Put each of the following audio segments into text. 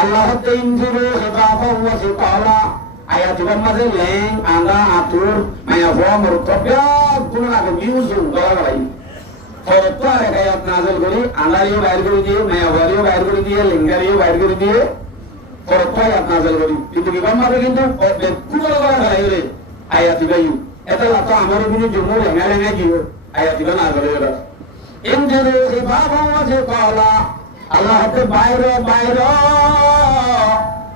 আল্লাহ ইনজিরু খিফাফাও ওয়া সিকালা আয়াতুল মাঝে লেং আঙ্গা আতুর মায়া ফোয়া মুরতাবিয়া কোন আগে মিউজু দলাগাই ফরত আর আয়াত নাযিল করি আঙ্গারিও বাইর করে দিয়ে মায়া ওয়ারিও বাইর করে দিয়ে লিঙ্গারিও বাইর করে দিয়ে ফরত আয়াত নাযিল করি কিন্তু বিবাহ মাঝে কিন্তু কোন দলাগাই রে আয়াতি গায়ু এটা তো আমার বিনি জমু লেঙ্গা লেঙ্গা জিও আয়াতি না নাযিল করা ইনজিরু খিফাফাও ওয়া সিকালা আল্লাহ বাইরে বাইরে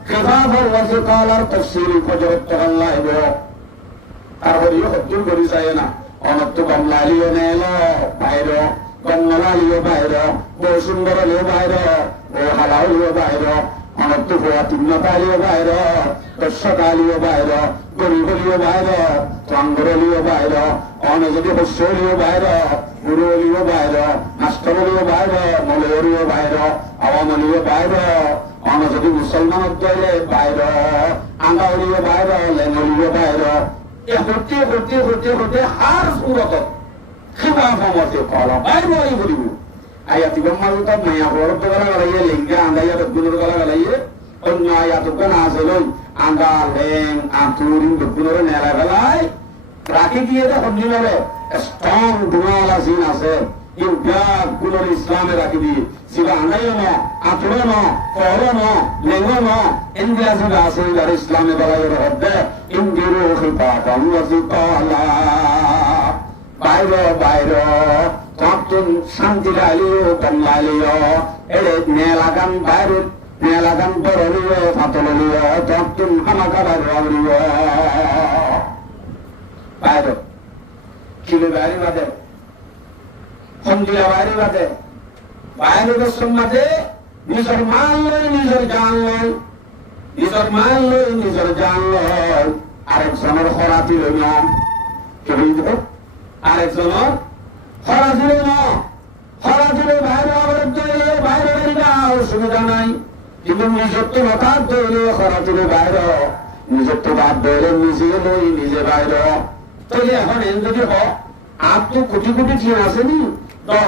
খিফাফাও ওয়া সিকালার তাফসীর ফজরত আল্লাহ ইবো তারপরেও হদ্দুর করি যায় না অনত্ত কমলালিও নেলো বাইরে কমলালিও বাইরে ও সুন্দরলিও বাইরে ও হালালিও বাইরে অনত্ত ফোয়া তিন্নতালিও বাইরে দর্শকালিও বাইরে গরিবলিও বাইরে চঙ্গরলিও বাইরে অনজদি হস্যলিও বাইরে গুরুলিও বাইরে মাস্টরলিও বাইরে মলয়রিও বাইরে আওয়ামলিও বাইরে অনজদি মুসলমান দলে বাইরে আঙ্গাউলিও বাইরে লেঙ্গলিও বাইরে এ হতে হতে হতে হতে হার সুরত খিফাফাও ওয়া সিকালা বাইরে বলি বলিব আয়াতি ব্রহ্মারুত মায়া বরত গলা গলাইয়ে লিঙ্গা আন্দাইয়া দুনুর গলা গলাইয়ে অন্য আয়াত কোনা আসলই আঙ্গা লেং আতুরিন দুনুর নেলা গলাই রাখি দিয়ে তো হন্দিলরে স্ট্রং দুনালা সিন আছে ইউগা গুলোর ইসলামে রাখি দিয়ে সিবা আন্দাইও না আতুরো না পরো না লেঙ্গো না ইন্দিয়া সিবা আছে আর ইসলামে বলাইয়ের হদ্দে ইনজিরু খিফাফাও ওয়া সিকালা বাইরে বাইরে তখন শান্তি লালিও কমলালিও এড়ে নেলাগান বাইরে নেলাগান বড়লিও ফাতলিও তখন হামাকা বাইরিও বাইরে কিলে বাইরে বাদে সন্ধিয়া বাইরে বাদে বাইরে দর্শন মাঝে নিজের মাল লয় নিজের জান লয় নিজের মাল লয় নিজের জান লয় আরেকজনের হরাতি লই না কেবল আরেকজনের হরা দিল না হরা দিলে বাইরে আবার দইলে বাইরে বেরিয়ে অসুবিধা নাই কিন্তু নিজের তো হঠাৎ দইলে হরা দিলে বাইরে নিজের তো বাদ দইলে নিজে লই নিজে বাইরে তাহলে এখন এন যদি হ আর তো কোটি কোটি চিন আসেনি তো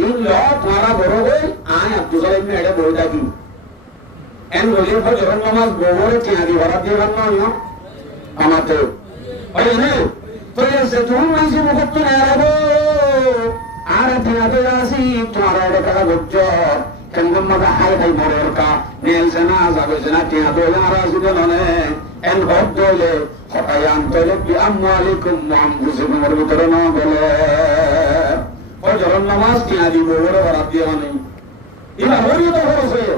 এই ল তোমারা বড় হই আয় আব্দুল সালাম এটা বই থাকি এন বলি যখন নামাজ গোবরে চিনারি হরা দিয়ে বান্ন আমাতে ওই না তো সে তুমি মাঝে মুখত না রাখো আর দিনাতে আসি তোমার এটা কথা বুঝছো কেন মাথা হাই হাই মরের কা নেলছে না যাবে না টিয়া দইলে আর আসি দলে এন ঘর দইলে হঠাই আনতলে বি আমওয়ালিকুম ওয়া আনফুসিকুমের ভিতরে না বলে ও যখন নামাজ টিয়া দিব বড় বরাদ দিয়ে মানে এবার হরিও তো খরচ হয়ে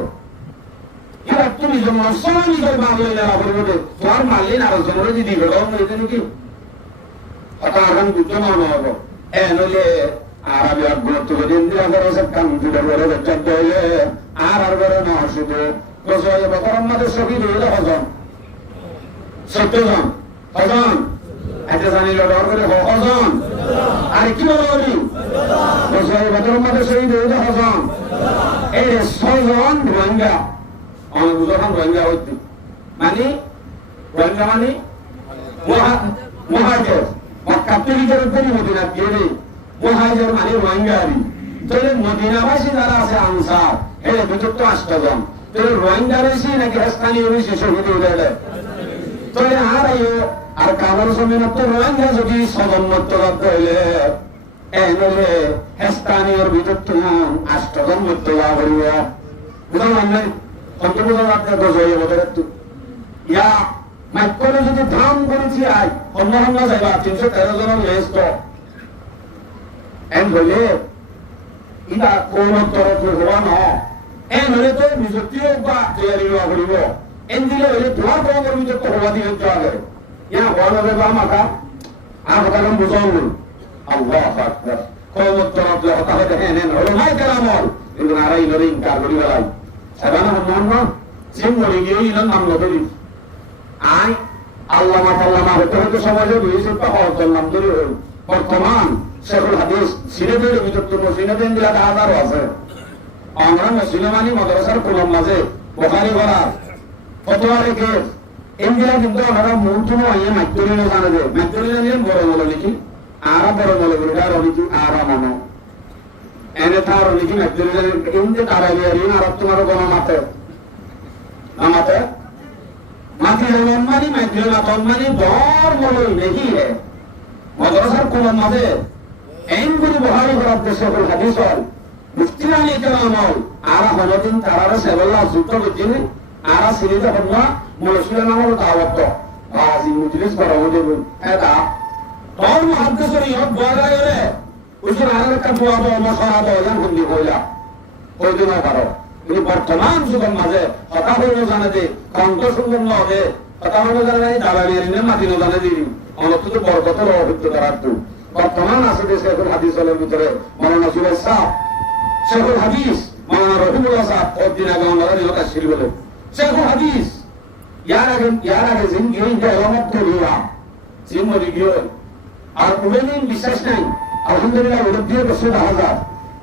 এবার তুমি যখন সময় নিজের মারলে না বলবে তোমার মারলে না আর জমরে যদি দিবে এটা নাকি হঠাৎ এখন বুঝছো না হবো এ নইলে আরবি গুরুত্ব ইন্দিরা খরচের কাম জুড়ে বলে বেচার দইলে আর বড় না শুধু রসয় বকরম মাঝে শহীদ হইলে হজন ১৪ জন হজন এতে জানি লড়ার করে হজন আর কি বলি রসয় বকরম মাঝে শহীদ হইলে হজন এই ৬ জন রোহিঙ্গা অনেক উদাহরণ রোহিঙ্গা হইতে মানে রোহিঙ্গা মানে মহাজের মক্কাতে ভিতরে করি মদিনা দিয়ে মহাজের মানে রোহিঙ্গারি তাহলে মদিনাবাসী যারা আছে আনসার এর ভিতর তো ৮ জন তাহলে রোহিঙ্গা বেশি নাকি স্থানীয় বেশি শহীদ হয়ে গেলে তাহলে আর কামড় জমিন তো রোহিঙ্গা যদি সদন্মত্ব হইলে এনলে স্থানীয় ভিতর তো ৮ জন মৃত্য লাভ হইব বুঝলাম নাই কন্ট্রিবিউশন আপনার দোষ হয়ে বোধ ইয়া মাইকলে যদি ধাম করেছি আই অন্য অন্য যাইবা ৩১৩ জনের লেস তো এন হইলে ইটা কোন তরফ হওয়া ন এন হলে তো নিজেও বা তৈরি হওয়া করিব এন দিলে হইলে তোমার কমের ভিতর তো হওয়া দিয়ে চলে ইয়া হওয়া যাবে বা মাথা আর কথা কম বুঝাও আল্লাহ আকবার কমের তরফ হতা হতে হেন হেন হলো নাই কেরামল কিন্তু নারাই নরে ইনকার করি বেলাই সাবানা মন না সিম মরে গিয়ে ইলান নাম লবি আই আল্লামা ফাল্লামা হতে হতে সমাজে হয়েছে তো হওয়ার নাম ধরে হল বর্তমান শেখুল হাদিস সিনেদের ভিতর তো সিনেদের দিলা হাজারও আছে আমরা মুসলিমানি মাদ্রাসার কোলম মাঝে বোখারি করা ফতোয়া রেখে এগুলা কিন্তু আমরা মূর্ধন্য হইয়ে মাইতরিনে জানে যে মাইতরিনে নিয়ে বড় বলে লিখি আর বড় বলে বলে আর লিখি আর মানো এনে তার লিখি মাইতরিনে এমনি তারা দিয়ে আর তোমার কোনো মাতে নামাতে মাটি জন্মানি মাটি জন্মানি বড় বড় নেই হে মাদ্রাসার কোন মাঝে এমগুলি বহারি করার দেশে হল হাদিস হল মুফতিরানি কেরাম হল আর হনদিন তারারে সেবল্লা যুদ্ধ করছেন আর সিরিজে হল মনসুলের নাম হল দাওয়াত বাজি মুজলিস করা হয়ে এটা তোর মহাদ্দেশের ইহত বয়াগায় রে উসুর আর একটা বুয়া মশলা বয়ান হন্দি কইলা ওই দিনও পারো কিন্তু বর্তমান যুগের মাঝে কথা হইল জানে যে কণ্ঠ সুন্দর নহে কথা হইল জানে দালালি মাটি ন জানে দিবি অনত তো বরকতের অভিজ্ঞতা রাখতো বর্তমান আছে যে শেখুল হাদিসের ভিতরে মৌলানা সুরেশ সাহ শেখুল হাদিস মৌলানা রহিমুল্লাহ সাহ কয়েকদিন আগে আমরা নিলকা ছিল বলে শেখুল হাদিস ইয়ার আগে জিন্দগি এলামত করিয়া জিন্দগি গিয়ে আর কোনোদিন বিশ্বাস নাই আলহামদুলিল্লাহ ওদের দিয়ে বসে দেখা যায়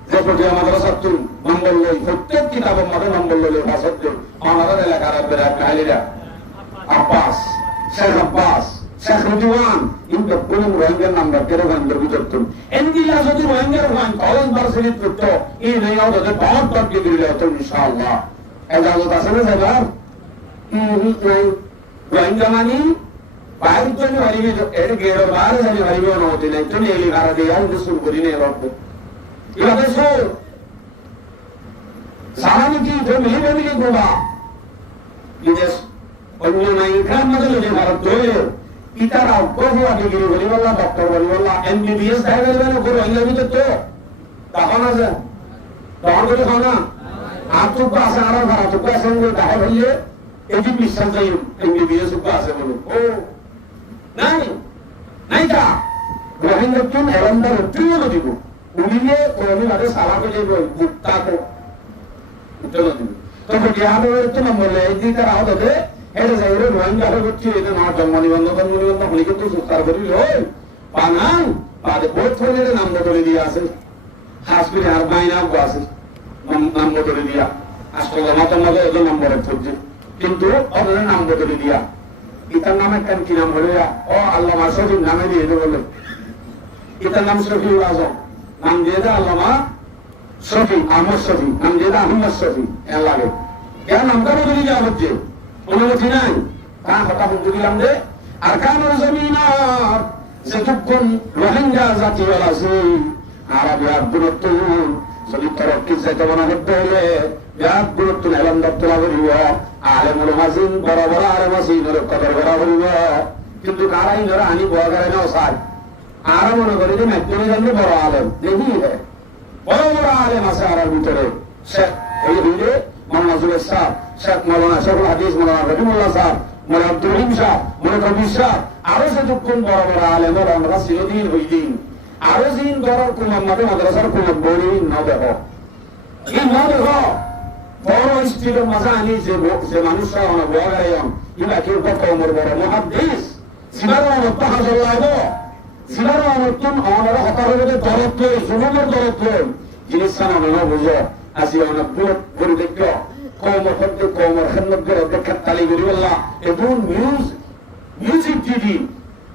যে পর্যায়ে মাদ্রাসার নম্বর লই প্রত্যেক কিতাবের মধ্যে নম্বর লই ভাষার্য আমাদের এলাকার কাহিনীরা আব্বাস শেখ আব্বাস শেখ রুজওয়ান কিন্তু কোন রোহিঙ্গার নাম্বার কেরোগান বিচরত এনদিলা যদি রোহিঙ্গার ওয়ান কলেজ ভার্সিটি করত এই নেই ওদের বহুত তর্কে দিলে হতো ইনশাআল্লাহ এজাজত আছে না স্যার নাই রোহিঙ্গা মানি বাইরে তো হারিবে এর গেরো বাইরে জানি হারিবে না হতে নাই তুমি এই গারা দিয়ে আর শুরু করি না রব এবারে সো সারানি কি তো মিলে মিলে গোবা বিদেশ অন্য নাই গ্রাম মধ্যে লোকে ভারত ধরে ইতারা বহু ডিগ্রি বলিবল্লা ডক্টর বলিবল্লা এমবিবিএস দেয় গেলেন ওগুলো ইংরেজিতে তো তখন আছে তখন করে খাও না আর চুপ আছে আর ভাড়া চুপ আছে দেখা ভাইয়ে এটি বিশ্বাস যাই এমবিবিএস চুপ আছে বলে ও নাই নাই তা রোহিঙ্গা তুন এরন্দার উত্তীর্ণ দিব উলিয়ে ওমি মাঝে সালা করে যাইব বুকটা তো উত্তীর্ণ দিব তো বিহারে তো নম্বর এই দিকে রাও দে এটা যাইরে রোহিঙ্গা হয়ে গেছে এটা না জন্ম নিবন্ধন হলে কিন্তু সুস্কার করি লই পানান পাদে বহুত ফোনের নাম বদলে দিয়ে আছে হাসপিটাল আর বাইনা আছে নাম বদলে দিয়া আসলে জমাতের মধ্যে এদের নম্বরে খুঁজছে কিন্তু ওদের নাম বদলে দিয়া ইতার নামে কেন কি নাম হলে ও আল্লামা শফির নামে দিয়ে দেবে বলে ইতার নাম শফিউল আজম নাম দিয়ে দেয় আল্লামা শফি আহমদ শফি নাম দিয়ে দেয় আহমদ শফি এর লাগে এর নামটা বদলে দেওয়া হচ্ছে অনুমতি নাই তার কথা বলতে দিলাম যে আর কানুর জমিনার যেটুকুন রোহিঙ্গা জাতীয় আছে আর বিরাট গুরুত্ব যদি তরক্কি চাইতে মনে করতে হলে বিরাট গুরুত্ব এলাম দপ্তলা করিব আলেমুল মাসিন বড় বড় আলেম মাসিন কদর করা করিব কিন্তু কারাই ধরে আনি বড় করে নাও সার আর মনে করি যে মেট্রো জানলে বড় আলেম দেখি বড় বড় আলেম আছে আর ভিতরে শেখ এই ভিড়ে মৌলানা সুরেশ সাহ শেখ মৌলানা শেখুল হাদিস মৌলানা রহিমুল্লাহ সাহ মৌলানা আব্দুল রহিম সাহ মৌলানা কবির সাহ আরো সেটুকুন বড় বড় আলেমের আমরা চিরদিন হইদিন আরো দিন ধরার কোন মাদ্রাসার কোন বই ন দেখো এই ন দেখো বড় স্ত্রীর মাঝে আনি যে মানুষরা অনেক বড় গাইম ইবা কেউ কমর বড় মহাদ্দিস সিবারও অনত্য হাজর লাগবো সিবারও অনত্তন অনরা হতার হলে দরদ লই সুমনের দরদ লই জিনিস সানা মনে বুঝো আসি অনেক বুট করে দেখো কমর হতে কমর খেদমত করে দেখার তালি করি বললা এবং মিউজিক দিদি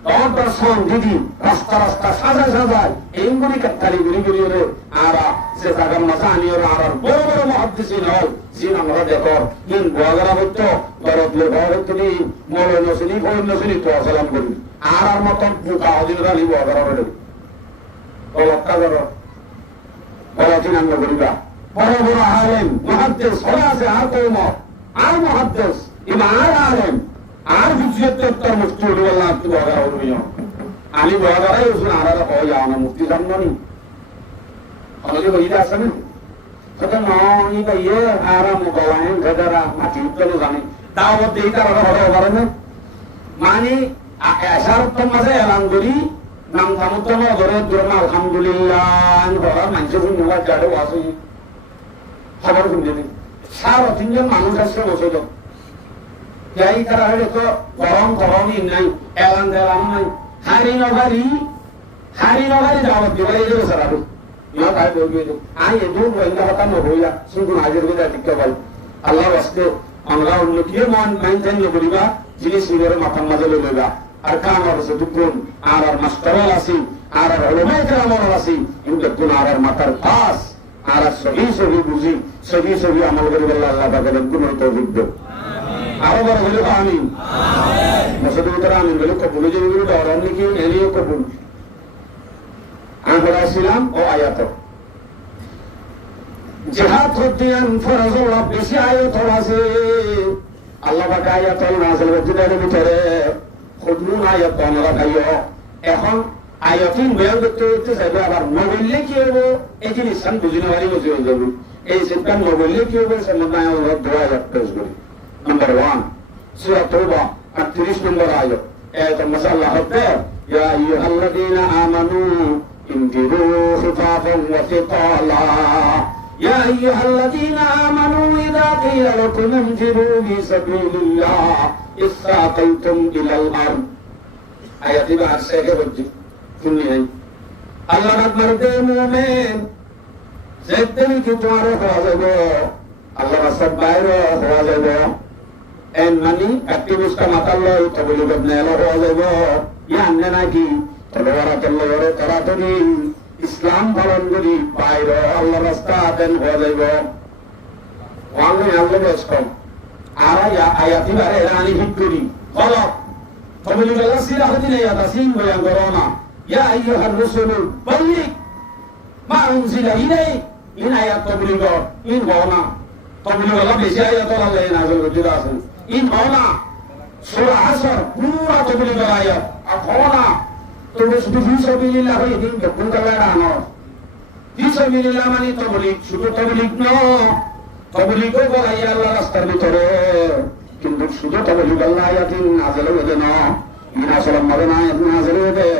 দরদার সং দিদি রাস্তা রাস্তা সাজায় সাজায় এইগুলি কালি গুলি গুলি রে আর সে জায়গার মাঝে আনি ওরা আর বড় বড় মহাদ্দিসিন হল জিন আমরা দেখো ইন গোয়াগারা হইতো দরদ লে ঘর হইতো নি মলে নসিনি বই নসিনি তো সালাম করি আর মতন বুকা অদিন রানি গোয়াগারা হইল বলক্কা করো বলতিন আমরা করিবা বড় বড় আলেম মহাদ্দেশ হলে আছে আর কৌম আর মহাদ্দেশ ইমা আর আলেম আর বুঝিয়ে মুক্তি উঠে বললাম আপনি বগারা উঠবি আমি বগারাই উঠুন আর হয়ে যাও না মুক্তি জানবনি অনেকে বইতে আসে না সেটা নয় ইয়ে আর গলায় ভেদারা মাটি উঠতে জানি তাও মধ্যে এই তারা হতে পারে না মানে এসার মাঝে এলান করি নাম দামোত্তম ধরে ধরে আলহামদুলিল্লাহ বলার মানুষ শুনতে যারে আসে খবর শুনতে দিন 3.5 মানুষ আসছে বসে যাও যাই তারা হলে তো গরম গরমই নাই এলান দেলাম নাই হারি নগারি দাওয়াত দিবা এই দেবে সারা ইয়া তাই বলবি আই এদু রোহিঙ্গা হতা নহইয়া শুনুন হাজির করে দিতে পাই আল্লাহ ওয়াস্তে আমরা উন্নতি মন মাইনটেন করিবা জিনিস নিরে মাথার মাঝে লইবা আর কাম আর দুগুণ আর মাস্টার আছে আর উলামা কেরাম আছে কিন্তু কোন আর মাথার পাস আর সহি বুঝি সহি আমল করে আল্লাহ পাকের কোন তৌফিক দেব আরো বড় হইল আমিন মসজিদের ভিতরে আমিন বলে কবুল যেগুলো ডরান নাকি এলিও কবুল আমি বলেছিলাম ও আয়াত জিহাদ হদ্দিয়ান ফরজুল্লাহ বেশি আয়াত আছে আল্লাহ পাক আয়াত নাযিল করতে ভিতরে খুদনুন আয়াত আমরা খাইও এখন আয়াতিন বয়ান করতে চাইবে আবার নবললে কি হবো এই জিনিস আমি বুঝিনে পারি বুঝে যাবো এই সিদ্ধান্ত নবললে কি হবে সে মধ্যে আমরা দোয়া আয়াত পেশ করি নাম্বার 1 সূরা তাওবা 38 নম্বর আয়াত আয়াত মাসাল্লাহ হদ্দে ইয়া আইয়ুহাল্লাযীনা আমানু ইনফিরু খিফাফান ওয়া সিকালা ইয়া আইয়ুহাল্লাযীনা আমানু ইযা কিলা লাকুম ইনফিরু ফি সাবিলিল্লাহ ইসসাকাইতুম ইলাল আরদ আয়াতি বা আসে কে বলছি শুনি নাই আল্লাহ আকবার দে মুমিন যেতেই কি তোমার হওয়া যাবে আল্লাহ রাসূল বাইরে হওয়া যাবে এন মানি অ্যাক্টিভিস্টটা মাতাল্লাই তবলি বদনে এলো হওয়া যাবে ইয়ান্নে নাকি তলোয়ারা তলোয়ারে তাড়াতাড়ি ইসলাম পালন করি বাইরে আল্লাহ রাস্তা দেন হওয়া যাবে ওয়াঙ্গে আল্লাহ বেশকম আর আয়াতি বারে রানী হিট করি বলো তবলি বলা সিরা হদিনে ইয়াতাসিন বয়ান করো না ইয়া আইয়ুহার রাসূল বাল্লিগ মা উনজিলা ইলাইক ইন আয়াত তবলি কর ইন হওনা তবলি বলা বেশি আয়াত আল্লাহ নাযিল করতে আছেন ইন হওনা সূরা আসর পুরা তবলি করা আয়াত আর হওনা তুমি শুধু ফিসাবিলিল্লাহ হই দিন যখন করা না ফিসাবিলিল্লাহ মানে তবলি শুধু তবলি নয় তবলি কো বলাই আল্লাহ রাস্তার ভিতরে কিন্তু শুধু তবলি আল্লাহ আয়াতিন নাযিল হয়ে না ইনা সালাম মাদে না নাযিল হয়ে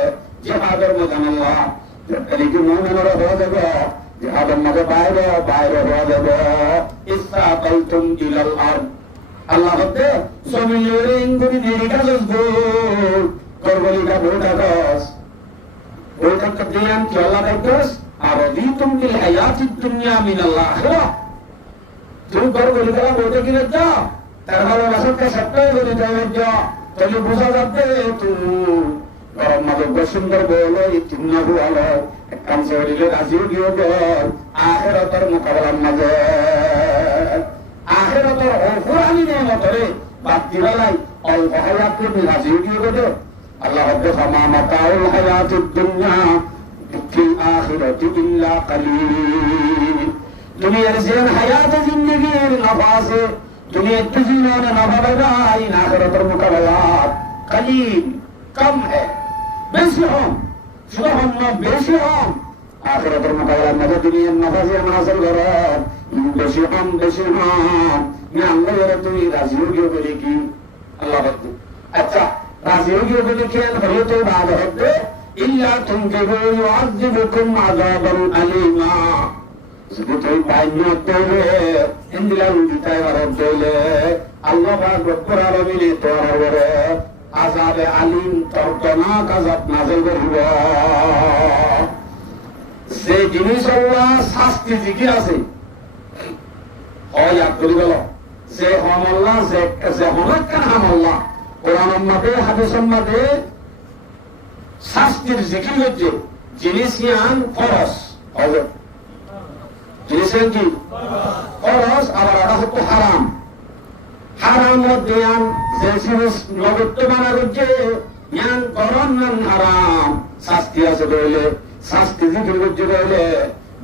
জিহাদের ময়দান আল্লাহ এদিকে মুমিনরা হয়ে যাবে জিহাদের মধ্যে বাইরে বাইরে হয়ে যাবে ইসসাকাইতুম ইলাল আরদ আল্লাহ হতে জমিনের ইঙ্গুরি নিরিকা জসবো করবলি কা বড়াকাস বড়াকা দিয়ান কি আল্লাহ দেখস আর দিতুম বিল হায়াতিদ দুনিয়া মিনাল আখিরাহ তুমি করবলি কা বড়া কি না তার মানে রাসূলকে সত্যই বলে দাও তাহলে বোঝা যাবে তুমি গরম মাদক সুন্দর বলো ইতিন্নাহু আলা কাম সরিলে রাজিও গিয়ে গল আখিরাতের মোকাবেলার মাঝে আখিরাতের অফুরানি নেমতরে বাদ দিলাই অল্প হায়াত করে রাজিও গিয়ে গো আল্লাহ হদ্দে ফামা মাতাউল হায়াতুদ দুনিয়া ফিল আখিরাতি ইল্লা কালিল দুনিয়ার জীবন হায়াত জিন্দেগির নফাসে দুনিয়ার জীবনে নফাবেলা ইন আখিরাতের মোকাবেলা কালিল कम है बेसी हम शुद्ध हम न बेसी हम आखिरतर मुकाबला मदद दुनिया नफासी हम हासिल करो बेसी हम मैं अल्लाह ये तुम राजी हो गए बोले कि अल्लाह बद्दू अच्छा राजी हो गए बोले कि अल्लाह तो बात है इल्ला तुम के वो युअज़्ज़िबुकुम अज़ाबन Aleema sebutoi banyo tole indila unditai warab tole Allah ba rabbul alamin to arare আযাবে আলিম তর্কনাক আযাব নাযিল করিব সে জিনিস আল্লাহ শাস্তি জিকির আছে হয় আকলি বলো সে হম আল্লাহ সে হমক কাম আল্লাহ কোরআন মতে হাদিস মতে শাস্তির জিকির হচ্ছে জিনিস ইয়ান ফরজ হবে জিনিস কি ফরজ আবার এটা হচ্ছে হারাম হারাম মধ্যে যে জিনিস নগদ মানা করছে জ্ঞান করণ নাম হারাম শাস্তি আছে বলে শাস্তি জিকির করছে বলে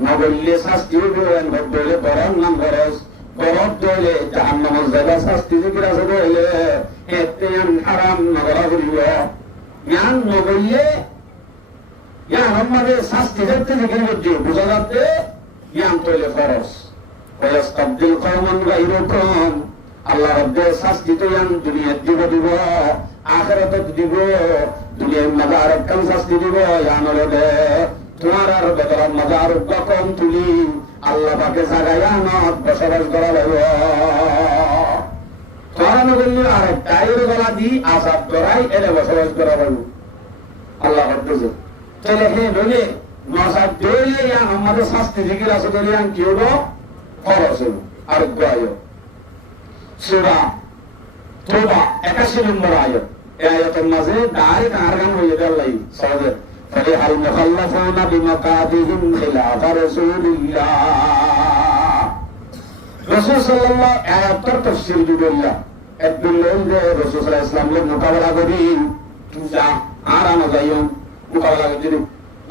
নগল্যে শাস্তি বলে করণ নাম খরচ গরব দলে জাহান্নামের জায়গা শাস্তি জিকির আছে বলে এতে হারাম নগরা করিব জ্ঞান নগল্যে জ্ঞান আমাদের শাস্তি যাতে জিকির করছে বোঝা যাচ্ছে জ্ঞান তৈলে খরচ ওয়াস্তাবদিল কওমান গায়রাকুম আল্লাহ রব্বে শাস্তি তো ইয়ান দুনিয়ার দিব আখিরাতে দিব দুনিয়ার মজা আর কম শাস্তি দিব ইয়ান রবে তোমার আর বেদর মজা আর কম তুলি আল্লাহ পাকে জাগায়া না বসবাস করা লাগবে তোমার নগল্য আর টাইর গলা দি আযাব করাই এলে বসবাস করা লাগবে আল্লাহ রব্বে তাহলে হে বলে নসাব দইলে ইয়ান আমাদের শাস্তি জিকির আছে বলে ইয়ান কি হলো ফরজ আর গায় সূরা তাওবা 81 নম্বর আয়াত এই আয়াতের মাঝে ডাইরেক্ট আরগাম হয়ে গেল সহজে ফালিহাল মুখাল্লাফুনা বিমাকাদিহিম খিলাফ রাসূলিল্লাহ রাসূল সাল্লাল্লাহু আয়াতের তাফসীর দিবেন একদিন লোক যে রাসূল সাল্লাল্লাহু আলাইহি ওয়াসাল্লাম মোকাবেলা করি তুই যা আর যাইও মোকাবেলা করি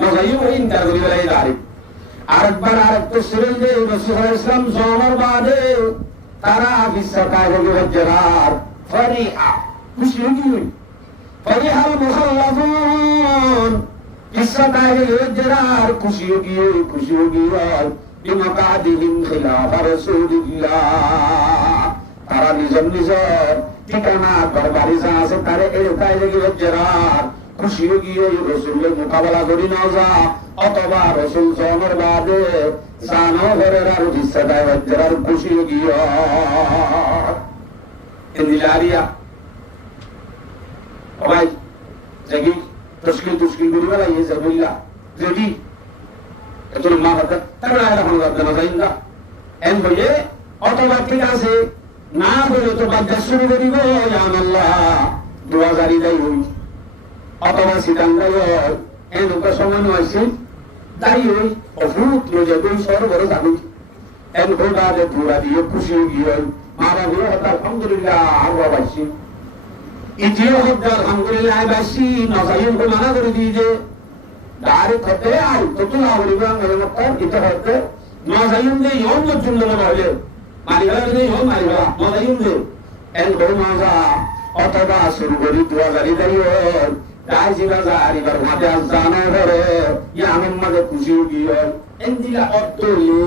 না যাইও ইনকার করি বেলাই দাঁড়ি আরেকবার আরেকটা ছিলেন যে রাসূল সাল্লাল্লাহু আলাইহি ওয়াসাল্লাম জন্মের বাদে তারা বিশ্বকায় হজরার ফরিহা খুশি হই ফরিহাল মুখাল্লাফুন বিশ্বকায় হজরার খুশি হই বিমাকাদিহিম খিলাফ রাসূলিল্লাহ তারা নিজের নিজের ঠিকানা বাড়ি যা আছে তারে এরকায় লেগে হজরার খুশি গিয়ে রসুলের মোকাবেলা করি না যা অথবা রসুল জন্মের বাদে জানো ঘরের আর হিসাদায় হজরার খুশি গিয়ে ইন্দিলারিয়া ভাই জাগি তশকিল করি বেলা ইয়ে যাবিল্লা যদি এত মা হতে তারপরে এখন না যাই না এন বলে অথবা ঠিক আছে না বলে তো বাদ শুরু করিব আল্লাহ 2000 যাই হই অথবা সিদ্ধান্ত এনেকুৱা সময় নহৈছিল দায়ী হই অভূত লজে দুই সরবরে যাবি এন ঘোড়াতে ঘোড়া দিয়ে খুশি গিয়ে মা বাবু আলহামদুলিল্লাহ আরো পাইছি ইতিও হচ্ছে আলহামদুলিল্লাহ পাইছি নজাইনকে মানা করে দিয়ে যে ডাইরেক্ট হতে আই তো তুই আবরিব ইতে হতে নজাইন যে ইয়ন জন্য মনে হলে মারিবা যে ইয়ন মারিবা নজাইন যে এন ঘোড় মজা অথবা শুরু করি 2000 যাই হয় তাই জিলা জারি বার মাঝে জানা করে ইয়া আমার মাঝে খুশি গিয়ে এন্দিলা অতলে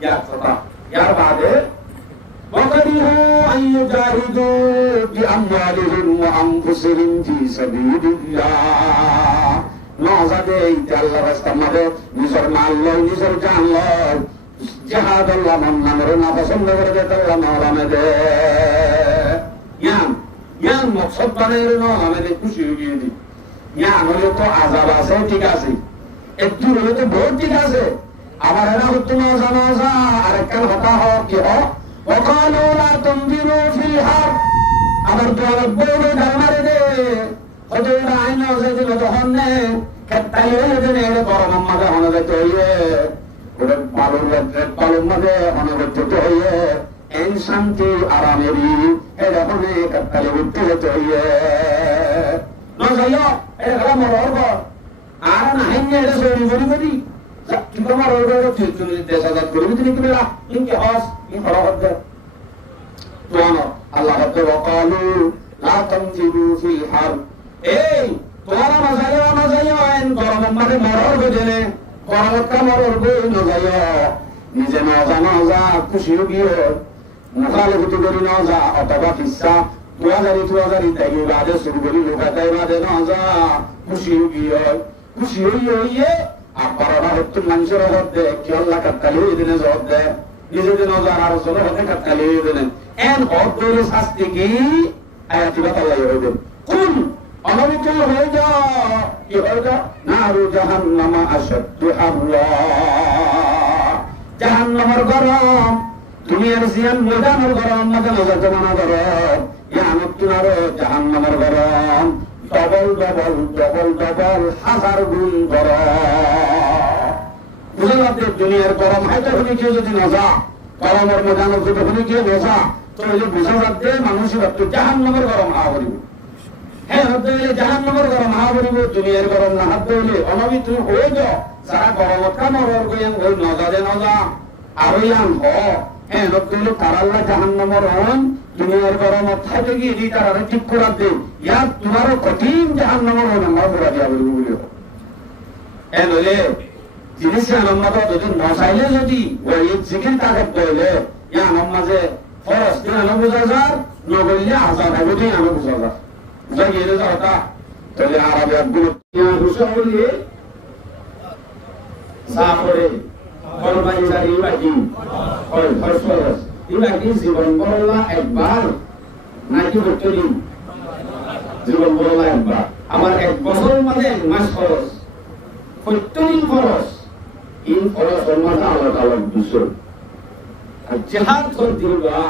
ইয়া কথা ইয়ার বাদে وقدروا أن يجاهدوا بأموالهم وأنفسهم في سبيل الله নজাদে ইতে আল্লাহ রাস্তা মাঝে নিজের মাল লয় নিজের জান লয় জিহাদ আল্লাহ মন্নামরে না পছন্দ করে দেয় আল্লাহ মাওলানা দে ইয়ান মকসদ বানাইলে না আমাদের খুশি হয়ে দিই ইয়ান হলে তো আজাব আছে ঠিক আছে একটু হলে তো বহুত ঠিক আছে আবার এরা হতো না জানা যা আর একখান হতা হোক কি হোক وقالوا لا تنظروا في الحرب আবার তো বড় ধারণারে দে হতে আইন আছে যে তখন নে খেতাই হয়ে দেনে এর গরম মাঝে হনে যেতে হইয়ে ওরে বালুর মাঝে হনে যেতে হইয়ে এন শান্তি আরামেরি এরকমে কাতালে উঠতে যেতে হইয়ে না যাইও এটা খেলা মরব আর না হাইনে এটা সরি করি কি তোমার ওই তুই দেশ আজাদ করবি তুমি কি বেলা ইনকে হস ইন বড় হচ্ছে তোনো আল্লাহ হাতে ওয়াকালু লা তানজিরু ফিল হারব এই তোরা না যাইও এন গরম মাঝে মরর গজেনে গরমটা মরর গই না যাইও নিজে না জানা খুশি গিয়ে মুখালফতি করি না যা অথবা কিসা 2000 তাই বাদে শুরু করি লোকাতাই বাদে না যা খুশি হইয়ে আপারা হচ্ছে মানুষের হতে কি আল্লাহ কাতালি দিনে জবাব দেয় নিজে দিন আর জন্য হতে কাতালি দিনে এন অদ্দুর শাস্তি কি আয়াতি বাতালাই হইবেন কোন অনবিত হয়ে যা কি হয়ে যা নারু জাহান্নামা আশাদ্দু হাররা জাহান্নামের গরম দুনিয়ার জিয়ান ময়দানের গরম মধ্যে নজর জমানা গরম ইয়ামত তুনারো জাহান্নামের গরম ডবল হাজার গুণ গরম বুঝে লাগবে দুনিয়ার গরম হয়তো হলে কেউ যদি নজা গরমের ময়দানের যদি হলে কেউ নজা তো এই বুঝা যাচ্ছে মানুষের ভাবতো জাহান্নামের গরম হাওয়া করিব হ্যাঁ হতে হলে জাহান্নামের গরম হাওয়া করিব দুনিয়ার গরম না হাতে হলে অনবি তুমি হয়ে যাও যারা গরমত কামর গইয়ান ওই নজা দে নজা আরো ইয়ান হ হ্যাঁ লোকগুলো তারাল্লা জাহান্নামের হন দুনিয়ার গরমত থাকে গিয়ে এটি তারা ঠিক করার দে ইয়ার তোমারও কঠিন জাহান্নামের হন আমরা করা দিয়া বলবো বলে এ নইলে জিনিস আনন্দ যদি নচাইলে যদি ওই জিকির তাকে বলে ইয়ান মাঝে ফরস দিন আনো বোঝা যার নগরলে হাজার হবে দিন আনো বোঝা যার বুঝা গিয়ে যাওয়া তাহলে আরব একগুলো হুসা বললে সাপরে কলবাই জারি বাকি হয় ফরস ইবাকি জীবন বড়লা একবার নাকি করতে দিন জীবন বড়লা একবার আমার এক বছর মানে এক মাস খরচ প্রত্যেকদিন খরচ ইন খরচ মাথা আলাদা আলাদা দুশো আর জাহাজ কর দিবা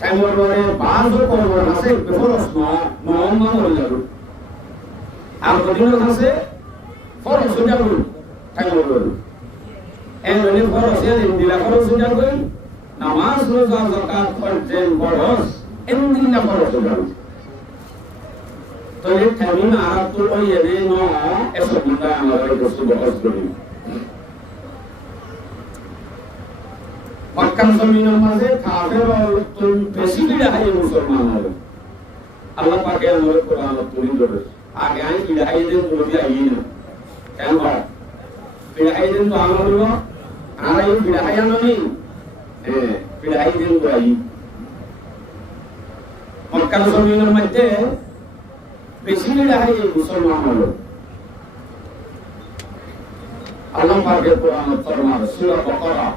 টাইমর বলে বাজো করব আছে খরচ না মহম্মদ হল আর কদিন আছে খরচ যাব টাইমর বলে এন খরচ দিলা খরচ যাব নামাজ রোজা যাকাত করছেন বড়স এন্দিনা খরচ হল তো এই টাইম আর তো ওই এনে ন এসব না আমাদের কিছু বহস করি মক্কার জমিনের মাঝে কাফের তুল বেশি বিড়াই মুসলমান হলো আল্লাহ পাকে আমাদের কোরআন তুলি ধরে আগে আই বিড়াই দিন বলি আই না কেন বিড়াই দিন তো আমার হলো আর এই বিড়াই আননি বিড়াই দিন তো আই মক্কার জমিনের মধ্যে বেশি বিড়াই মুসলমান হলো আল্লাহ পাকে কোরআন ফরমান সূরা বাকারা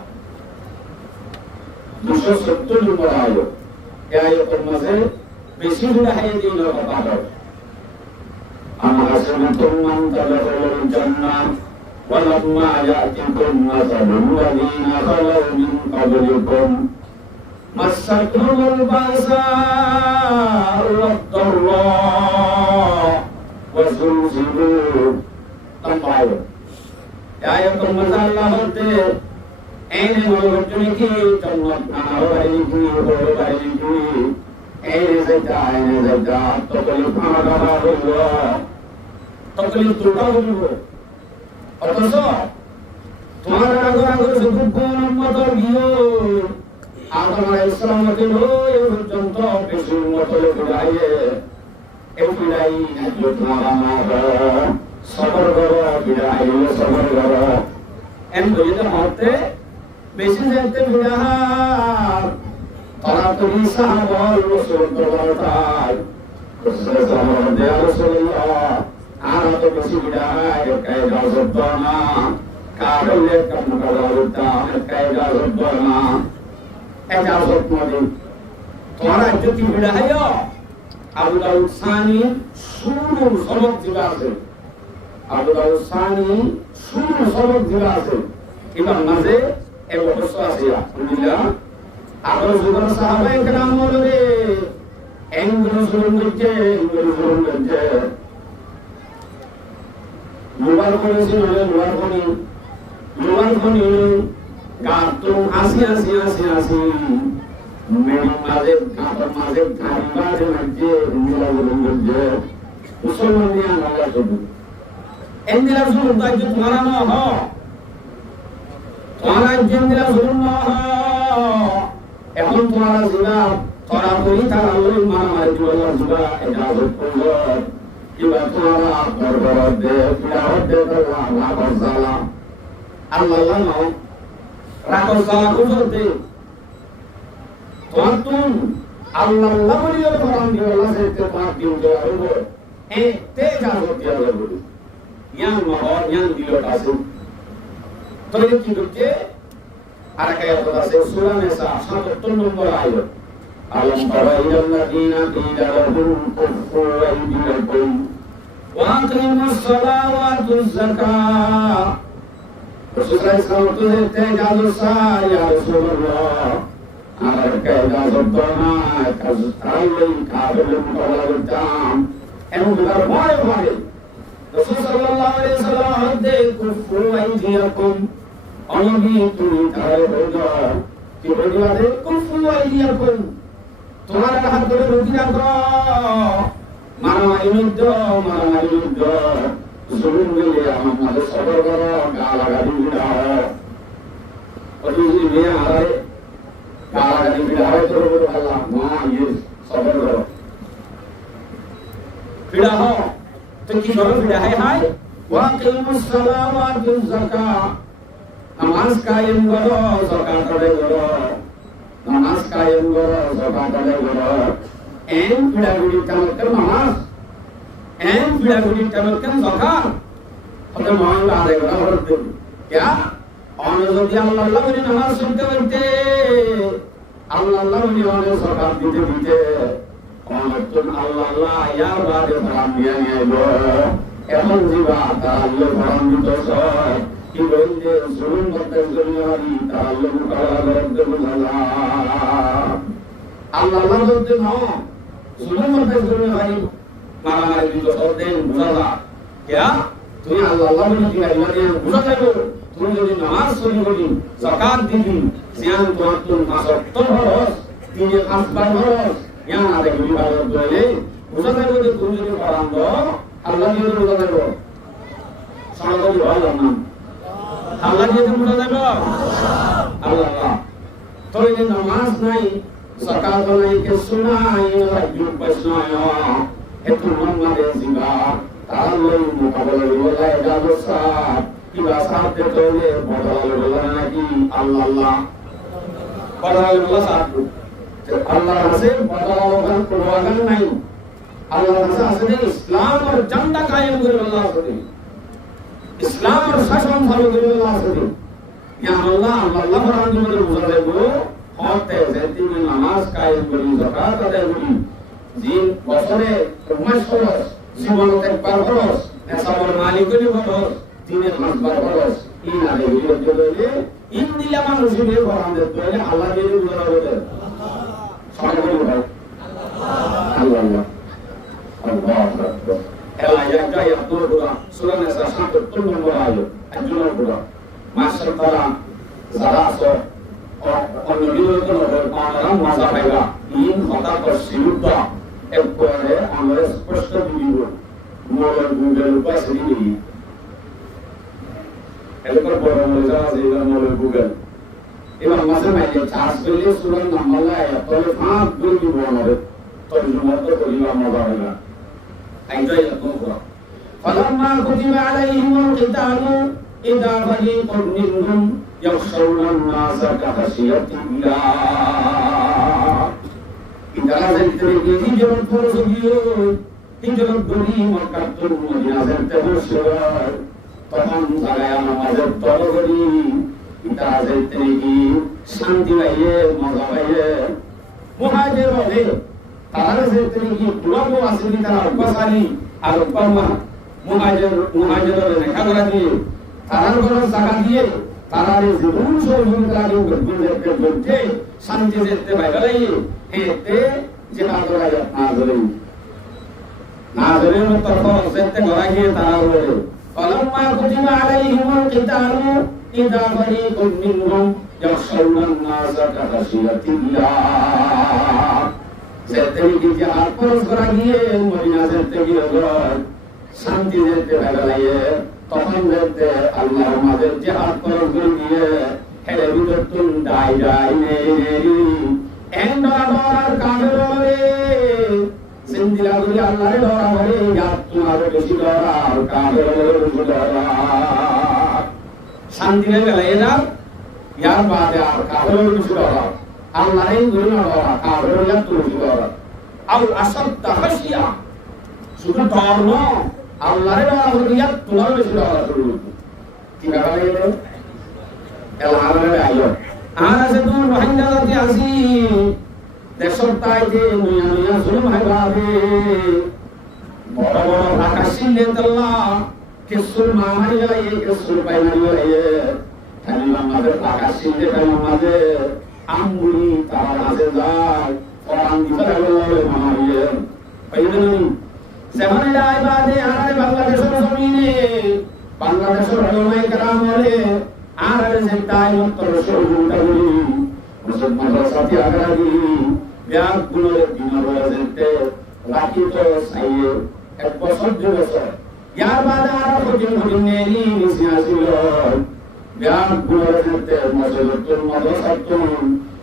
270 নম্বর আয়াত এই আয়াতের মাঝে বেশি বিড়াই দিন কথা বলে أم حسبتم أن تدخلوا الجنة ولما يأتكم مثل الذين خلوا من قبلكم مستهم البأساء والضراء وزلزلوا تنبعوا يا أيها الله أين موجودك جنة نارك وغيرك أين زكاة تقلب على الله তকলিফ তোটা হইব অথচ তোমার আগর আগর সুযোগ্য উম্মত গিয়ে আদম আলাইহিস সালাম কে ওই পর্যন্ত বেশি উম্মত লড়াইয়ে এই লড়াই আজও তোমার আমার সবর করো বিদায় সবর করো এম দুইটা হতে বেশি যেতে বিদার তারা তুমি সাহাবাল রাসূল দরবার রাসূল দেয়া রাসূলুল্লাহ আর তো বেশি বিদায় কায়দা জব্বানা কাবলে কাম করাউতা কায়দা জব্বানা এটা জব্বানি তোমার যদি বিদায় আবু দাউদ সানি শুরু সবক দিবা আছে আবু দাউদ সানি শুরু সবক দিবা আছে এবং মাঝে এক অবস্থা আছে আলহামদুলিল্লাহ আগর যুগের সাহাবায়ে কেরাম বলে এঙ্গুলো শুরু করতে মোবাইল করেছিল মোবাইল ফোনে গাতো আসি মেরি মাঝে গাতো মাঝে গাড়ি মাঝে মাঝে মিলাগুলো মুসলমান নিয়ে আলাদা শুধু এন্দিরা শুরু তাই যে তোমারা না হ তোমারা এন্দিরা শুরু না হ এখন তোমারা জিনা তোরা করি তারা ওই মারামারি চলে আসবা এটা করব কিবা তোমারা দরবার দে পিরাওয়াত দে আল্লাহ বজালা আল্লাহ না রাখো সালা করতে তুম আল্লাহ বলিও কোরআন দিয়ে আল্লাহ সে তে পাক দিও দেব এ তে যা করতে হবে ইয়ান মহর ইয়ান দিলো কাছে তো এই কি করতে আর কায়াত আছে সূরা নিসা 77 নম্বর আয়াত আলম তারা ইল্লাযিনা কিলা লাহুম কুফু আইদিয়াকুম ওয়া আকিমুস সালাতা ওয়া আতুজ যাকাত রাসূলুল্লাহ সাল্লাল্লাহু আলাইহি ওয়াসাল্লাম তে ইয়া রাসূলুল্লাহ আর কায়দা জব্বানা কাজতাই কাবুল মুতাওয়াল্লাম এমন বিদার ভয় ভয় রাসূল সাল্লাল্লাহু আলাইহি ওয়াসাল্লাম হতে কুফু আইদিয়াকুম অনবী তুমি তার হলো কি বলিয়াতে কুফু আইদিয়াকুম তোমার হাত ধরে রুজিয়া করো মারামারি যুদ্ধ জুলুম গেলে আমাদের সবর করো গালাগালি দাও ওই যে আরে গালাগালি দাও তো আল্লাহ না ইয়ে সবর করো বিড়া হো তো কি করো বিড়া হাই ওয়া কিমুস সালাত ওয়া আতুজ যাকাত নামাজ কায়েম করো যাকাত আদায় করো নামাজ কায়েম করো যাকাত আদায় করো এম বিড়াগুড়ি কামকার নামাজ এম বিড়াগুড়ি কামকার যাকাত হতে মান আদায় করা হচ্ছে क्या और যদি আল্লাহ বলে নামাজ শুনতে বলতে আল্লাহ বলে অনেক যাকাত দিতে দিতে অনেকজন আল্লাহ ইয়ার বাদে ফরাম নিয়ে আইলো এখন জিবা আল্লাহ ফরাম দিতে সব কি বলতে জুলুম করতে জুলুমারি আল্লাহ মুকালা করতে বুঝালা আল্লাহ বলতে না জুলুম করতে জুলুমারি মারামারি দিতে সব দেন বুঝালা क्या তুমি আল্লাহ বলে কি আল্লাহ বুঝা যাবে তুমি যদি নামাজ চুরি করি যাকাত দিবি সিয়াম তোমার তুমি 5 ওয়াক্ত ফরজ 3 5বার ফরজ ইয়া না দেখি ভালো দলে বুঝা যাবে যে তুমি যদি হারাম দাও আল্লাহ দিয়ে বুঝা যাবে সামনে ভালো না আল্লাহ দিয়ে বুঝা যাবে আল্লাহ তো এই নামাজ নাই যাকাত নাই কিছু নাই রাজু বৈষ্ণয় হেতু মনে জিবা তার লই মোকাবেলা বলা এটা বসাত কিবা সাথে তোলে বদল বলা নাকি আল্লাহ বদল বলা সাথে আল্লাহ আছে বদল প্রভাবন নাই আল্লাহ আছে ইসলাম আর জান্নাত কায়েম করে আল্লাহ আছে ইসলাম আর শাসন চালু করে আল্লাহ আছে ইয়া আল্লাহ ফরমান করে বুঝা দেবো হতে যে তুমি নামাজ কায়েম করি যাকাত আদায় করি দিন বছরে মাস খরচ জীবনত একবার খরচ নেশাবর মালিকের খরচ দিনের 5বার খরচ এই না দেবে বলে ইন দিলা মানুষের ফরমান দিতে হলে আল্লাহ দিয়ে বুঝা বলে সবাই ভাই আল্লাহ আল্লাহ আকবার এলা ইয়াকা ইয়াতুর কুরআন সূরা নিসা 77 নম্বর আয়াত একজনের কুরআন মাশাআল্লাহ যারা আছে অন্য বিরোধী নয় আমরা মজা পাইবা ইন কথা পশ্চিমটা একবারে আমরা স্পষ্ট দিব মোবাইল গুগল পাশে দিই এরপর বড় মজা আছে মোবাইল গুগল এবার মাঝে মাঝে চার্জ পেলে সুরান নাম্বার লাগে তবে 5 গুণ দিব আমাদের তর্জমা তো করিবা মজা হবে না আইতাই এরকম করা ফালাম্মা কুতিবা আলাইহিমুল কিতাবু ইদা ফারিকুম মিনহুম ইয়াখশাউনা আন-নাসা কাখাশিয়াতিল্লাহ ইদারা যেতে গিয়ে হিজরত করছিও হিজরত করি মক্কা তো মদিনা যেতে বসবার তখন জায়গা নামাজের তর করি ইদারা যেতে গিয়ে শান্তি পাইয়ে মজা পাইয়ে মুহাজির হবে তারা যেতে গিয়ে পুরো আসলি তারা উপাসালি আর উপামা মুহাজিরের লেখা করা দিয়ে তারার কোনো জায়গা দিয়ে তারা জীবন সহযোগিতার করতে শান্তি যেতে পাইবে এতে যেটা করা যায় না ধরে তর্ক যেতে করা গিয়ে তারা বলে ফালাম্মা কুতিবা আলাইহিমুল কিতাবু ইদা ফারিকুম মিনহুম ইয়াখশাউনা আন-নাসা কাখাশিয়াতিল্লাহ যেতে গিয়ে আর খরচ করা গিয়ে মদিনা যেতে গিয়ে শান্তি যেতে পাইবে তখন যেতে আল্লাহ আমাদের জিহাদ খরচ করে গিয়ে হেলে বিদতুন ডাই নেই এন্ডার কামেরে সিন্দিলা গুলি আল্লাহর ডরা বলে ইয়াত তোমার বেশি ডরা আর কামেরে বেশি ডরা শান্তি নে গেলে না ইয়ার বাদে আর কামেরে বেশি ডরা আল্লাহরই গুলি ডরা কামেরে ইয়াত বেশি ডরা আল আসাদ তাহশিয়া শুধু ডর না আল্লাহর ডরা বলে ইয়াত তোমার বেশি ডরা শুরু কি ব্যাপার এটা এলা আমারে আইলো আর আছে দূর রোহিঙ্গা জাতি আসি দেশর তাইতে মিয়া মিয়া জুলুম হয় ভাবে বড় বড় আকাশী নেতাল্লাহ কিসুর মামাই গেলাই কিসুর পাইনাই গেলাই খালি আমাদের আকাশী নেতাল আমাদের আমগুলি তার মাঝে যায় কোরআন দিতে বলে মামাইয়ে পাইবেন সেখানে যায় বাদে আরে বাংলাদেশের জমিনে বাংলাদেশের উলামায়ে কেরাম বলে আর যে তাই মত রসুলটা বলি মুসলমান সাথী আগারি ব্যাগগুলোর দিন রয়েছে রাখি তো সাইয়ে 1 বছর 2 বছর ইয়ার বাদে আরো কঠিন নেই নিসি আসিল ব্যাগগুলোর যেতে মসজিদের মধ্যে সত্যম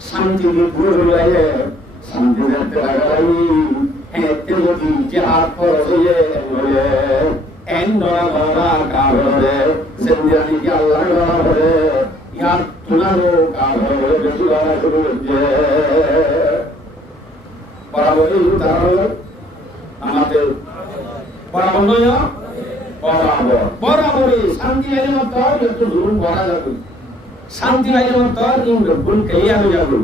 শান্তি ঘুরে লাগে শান্তি যেতে লাগাই এতে যদি জিহাদ করছে বলে এন্ডরা গরা কাবরে জিন্দানি কি আল্লাহ গরা বলে ইয়ার তুনারো কাবরে বেশি গরা শুরু হচ্ছে বরাবরই তারা আমাদের বরাবর নয় বরাবরই শান্তি আইলে মত একটু জুলুম করা যাবে শান্তি আইলে মত কিন্তু ভুল কেয়া হয়ে যাবে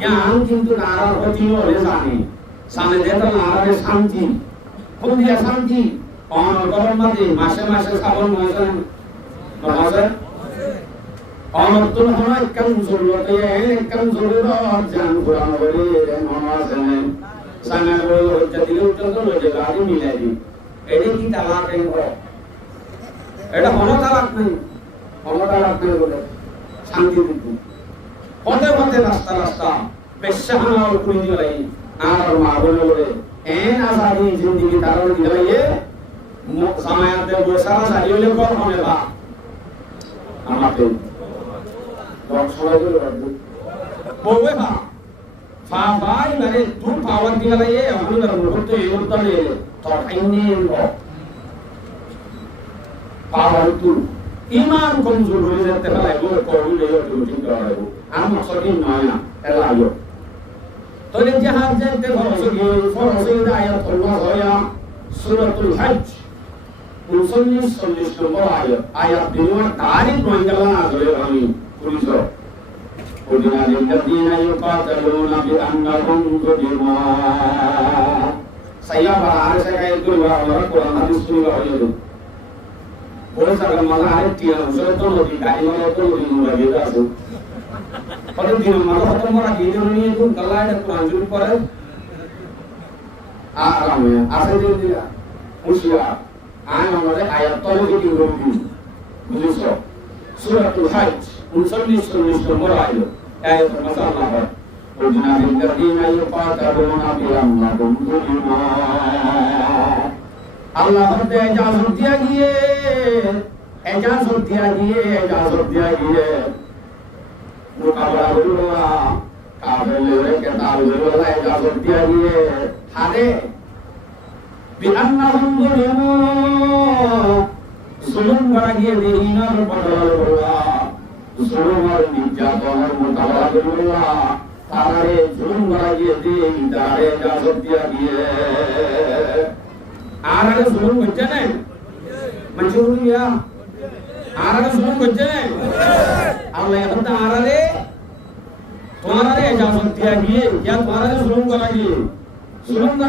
ইয়ান কিন্তু নারার হতি হলে জানে যেটা নারারে শান্তি কোন দিয়া শান্তি অনগরম মাঝে মাসে শ্রাবণ মাসে অনর্তন হয় কাম জরুরতে কাম জরুরত জান কোরআন বলে নমাজে সানা বলে হচ্ছে দিলে উত্তর লয়ে গাড়ি মিলাই দি এটা কি তালাক নেই এটা কোনো তালাক নেই ক্ষমতা রাখতে বলে শান্তি দিত পথে পথে রাস্তা রাস্তা পেশাহানা করে দিলাই আর মা বলে বলে এন আসাদি জিন্দেগি তার দিলাইয়ে সামায়াতে বসারা সাইলে কর হবে বা আমাকে সবাই বলে বলবে বা ফাই মানে তুই পাওয়ার দিলাইয়ে আমি মুহূর্তে এই উত্তরে তো আইনি পাওয়ার তুই iman khamzor hoye jate pare go kawule yo routine kara am maksudin naya elayo tole jahar jante farose ayat Allah hoya suratul hajj 39 number ayat dinwa tarikh mangala agale ami kuriso udina alladhina yuqataluna bi annahum zulimu saya bahar se kay ko Quran hadis sunna hoye बोल सका मला आहे ती औषध होती काही मला तो लगे असो पण ती मला होतो मला गेली म्हणून इथून कल्लाड प्रांजून परत आराम आहे असं जे दिला उशिया आणि मला आयत तो किती रोगी बुझो सूरतुल हज 39 नंबर आयो आयत मसाला है उजना बिल्लादीना युफातरुना बिअन्नहुम जुलिमा अल्लाह ने इजाजत दिया मुकाबला हुआ काफिर ले के ताबीर इजाजत दिया हारे बिअन्नहुम जुलिमू जुल्म करा दीनार बदल हुआ जुल्म और निर्यातन मुकाबला हुआ तारे जुल्म करा दीनार इजाजत दिया आराधना सुलूक बच्चने मंजूर या आराधना सुलूक बच्चने अल्लाह कहता आराधे तुम्हारा इजाजत दिया किए क्या तुम्हारा सुलूक करा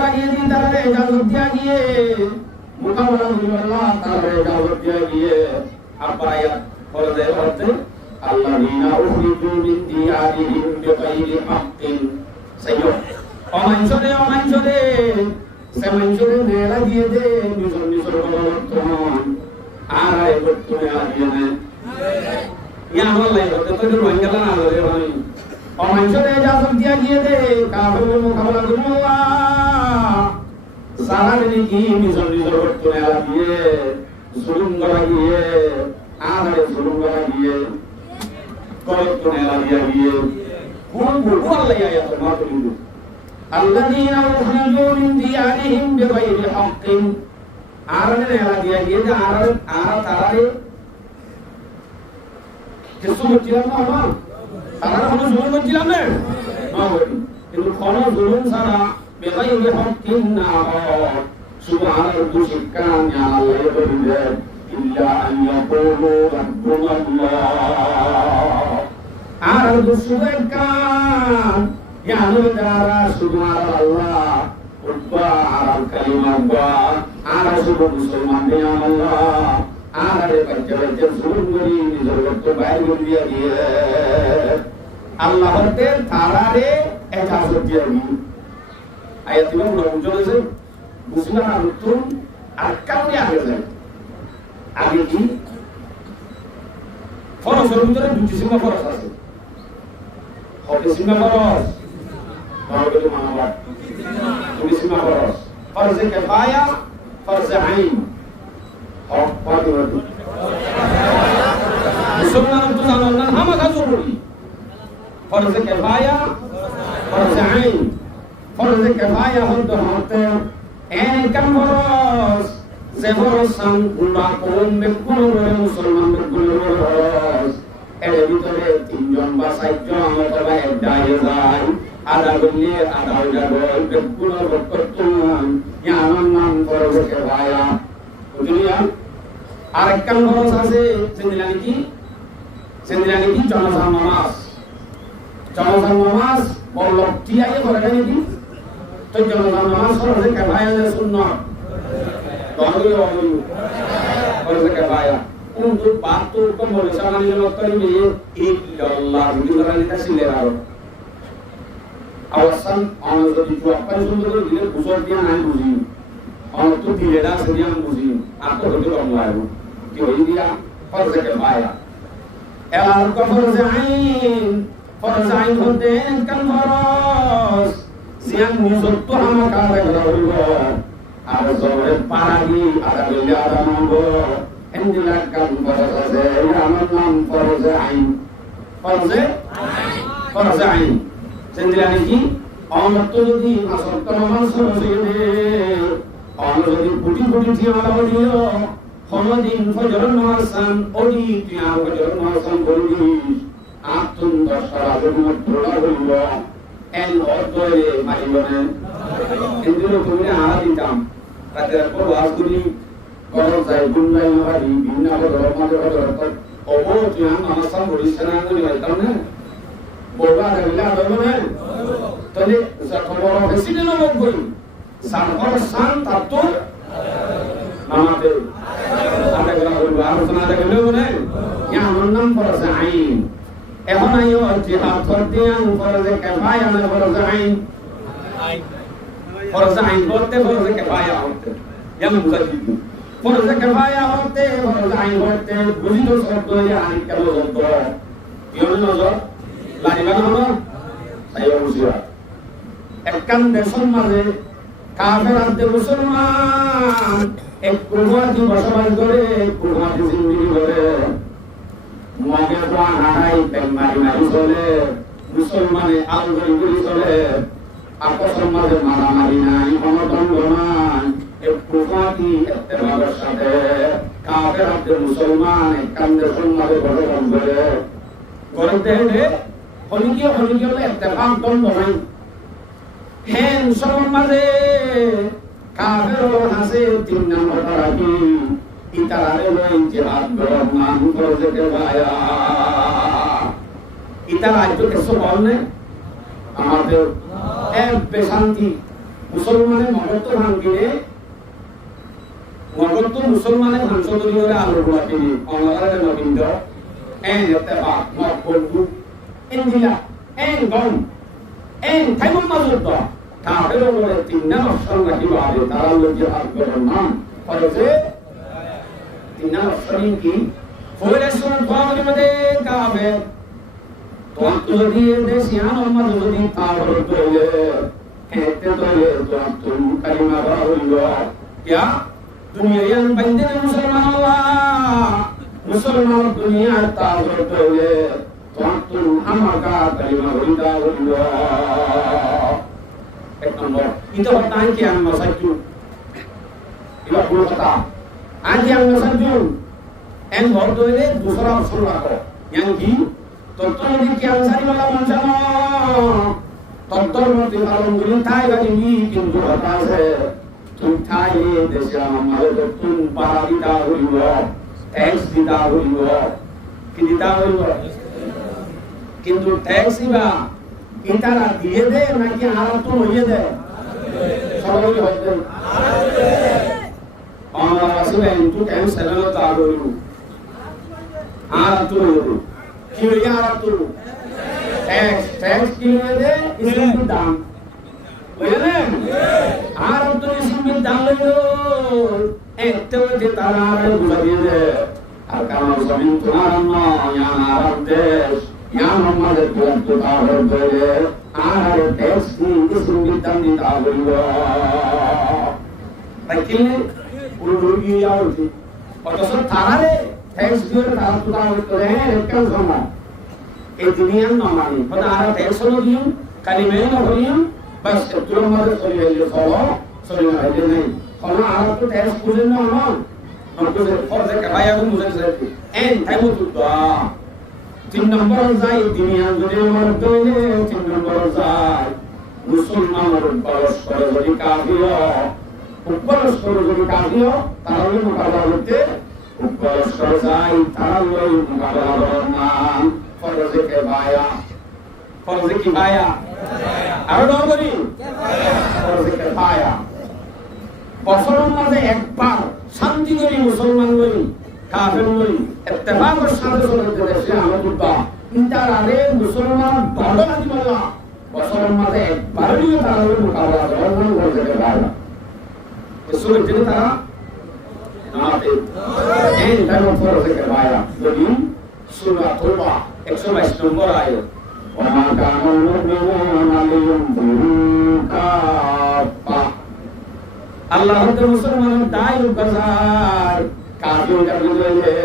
किए दी तारा इजाजत दिया किए मुकाबला अल्लाह तारा इजाजत दिया किए अब आयत और दे होते अल्लाह उखरिजू मिन दियारिहिम बिगैरि हक़्क़िन सय्यो ओ दे semenjure nela diye de nisor balaton aray bottu nela diye de ya wallahi hote to mangala na le bani o manjure ijazat diya diye de kafir mukabala kurwa sara ni ki nisor bottu nela diye zulum kara diye aray zulum kara diye korottu nela diye wallahi ya to ma to الذين أخرجوا من ديارهم بغير حق आरने नेला दिया ये जो are तारारे किसको बच्चिला ना हम तारा हम जुलूम बच्चिला में ना हो इनको खाना जुलूम सारा बगैर हक़ ना सुबहान दुशिकान या अल्लाह बंदे इल्ला अन यक़ूलू रब्बुना अल्लाह आर दुशिकान या अल्लाह सुबहान अल्लाह उब्बा आर कलिमा उब्बा आर सुबह मुसलमान ने अल्लाह आर बच्चे सुरंगरी निजर तो बाहर बोल दिया अल्लाह होते थारा रे इजाजत दिया ayat itu muncul sih busna antum akan ya gitu abi ini foros itu tuh semua foros asli hobi semua foros mau itu mana buat tulis semua foros farz kifaya farz ain apa itu semua itu sangat hama kazuri farz kifaya farz ain farz kifaya hote kan foros seforos sang undakon bekul musulman bekul foros ভিতরে তিনজন বা চারজন অথবা একটাই যায় আদা বললে আদা উঠাবল বেকুল করতুন আমার নাম ফরজকে ভায়া বুঝলিয়া আর একখান ফরজ আছে সেদিন কি জনসান নামাজ বলল টিআই করে নাকি তো জনসান নামাজ ফরজকে ভায়া সুন্নাত দরজে অবলু ফরজকে ভায়া untuk batu kembali sama dengan dokter ini Allah juga kita selera awasan orang itu dijualkan sumber dia busur dia naik buzi orang itu tidak sedang buzi aku betul orang lain dia farz kifaya এলার ফরজ আইন হতে কান ফরজ Sean নিজত্ব আমার কাছে হইব আর জোরে পারাগি আদালে আদামব এন্দিলা কান ফরজ আছে আমার নাম ফরজ আইন সেন্দিলা কি অমত যদি আসক্ত মানুষ হইবে অন্য যদি কোটি কোটি ঠিয়ালা বলিও কোনদিন ফজর নামাজ ওডি তুই ফজর নামাজ বলবি আতুন দশরা জন্য তোলা হইল এন অর্ধে মারিবনে এন্দিলো তুমি আড়া দিতাম রাতের পর ওয়াজগুলি করো যাই গুনলাই মারি ভিন্ন বদল মাঝে বদল ওবো তুই নামাজ বলিস না আমি বলতাম না বলবা দেলা দেবনে তাহলে খবর বেশি দিন লোক বই সানকর সান তাতো আমাদের আমরা গলা আলোচনা দেখলে বলে ইয়া নাম ফরজ আইন এখন আইও জিহাদ করতে আন ফরজে কিফায়া না ফরজ আইন করতে ফরজে কিফায়া হতে যেমন মুজাদ্দিদ ফরজে কিফায়া হতে ফরজ আইন করতে বুঝিত শব্দ আইন কেন বলতো ইয়ন নজর লাইবা না আইও বুঝিয়া একখান দেশের মাঝে কাফের আদে মুসলমান এক কুরবানি বসবাস করে কুরবানি জিন্দেগি করে মগে কোয়া হারাই বেমারি মারি চলে মুসলমানে আলগরি গুলি চলে আপসের মাঝে মারামারি নাই অনদণ্ড নাই এক কুরবানি এত্তেবাদের সাথে কাফের আদে মুসলমান একখান দেশের মাঝে বসবাস করে করতে হলে হলিকিও এত্তেফাক দ্বন্দ্ব নাই হ্যাঁ মুসলমান মাঝে কাফের হাসে 3 নম্বর রাখি ইতারে লই জিহাদ করমান ফরজে কিফায়া ইতারা আইতো কিছু বলনে আমাদের এক বেশান্তি মুসলমানের মগত ভাঙ্গিরে মগত মুসলমানের ভাংসদলীয় আলো গুলাটি অনলারে নবিন্দ এন এতেবা মকবুল ইন্দিলা এন গম এন থাইমন মাজুদ কাফের বলে 3 নম্বর রাখি বাদে তারা লই জিহাদ করমান ফরজে 3 নম্বর কি ফয়রাসুল ফাওয়ালি মধ্যে কাফের তো যদি দেশিয়ান উম্মত যদি তাওর তোলে হেতে তোলে তো কালিমা হইল क्या दुनियान बंदे मुसलमान मुसलमान दुनिया तावर তোলে তো আমাকা কালিমা হইল एक number itu pertanyaan yang masaju itu dulu kata आज yang masaju en bordole दूसरा usul lako yang di tonton di kian sari wala mansama tonton di dalam guling thai ga tinggi kintu atase tun thai desya amale tun para dita huiwa tax dita huiwa kinita huiwa kintu tax iba ইতারা দিয়ে দে নাকি আরাতো হইয়ে দে সবাই হইতে আমরা আসলে into time seven তা হইলো আরাতো হইলো কি হইয়া আরাতো ট্যাক্স কি হইয়ে দে ইসলাম দাম বুঝলে আরাতো ইসলাম দাম হইলো এতে যে তারা বুঝা দিয়ে দে আর কারণ জমিন তোমার না ইয়া আরাত দেশ yang nomor itu tahun dulu, ada teksi di sini di tahun dulu. Tapi urut dia itu, atau sekarang teks dia tahun dulu kan sama. Itu yang nomor ini. Pada ada teks lagi, kalimat lagi, bas itu nomor soalnya ada ni. Kalau ada tu teks punya nomor, untuk force kebaya pun mudah sekali. Time itu dah. 3 নম্বর যায় দুনিয়া জুড়ে মরতে 3 নম্বর যায় মুসলমানের পরস্পর যদি কাফির পরস্পর যদি কাফির তাহলে মোকাবিলা করতে পরস্পর যায় তাহলে মোকাবিলা করমান ফরজে কিফায়া আর নবরি ফরজে কিফায়া বছরের মাঝে একবার শান্তি করি মুসলমান করি কাফের নই ইত্তেফাকের সাথে চলতে দেশে আমাদের ইন্টারারে মুসলমান দলনা দিবালা বছরের মাঝে একবার নিয়ে তারা মোকাবিলা করবেন বলতে পারে এসব দিনে তারা নাতে এই টাইম ফর থেকে বাইরা যদি সূরা তাওবা 122 নম্বর আয়াত ওয়া কানা মুমিনুনা লিয়ুনফিরু কাফা আল্লাহ হতে মুসলমান দায় উপাজার কাজে কাজে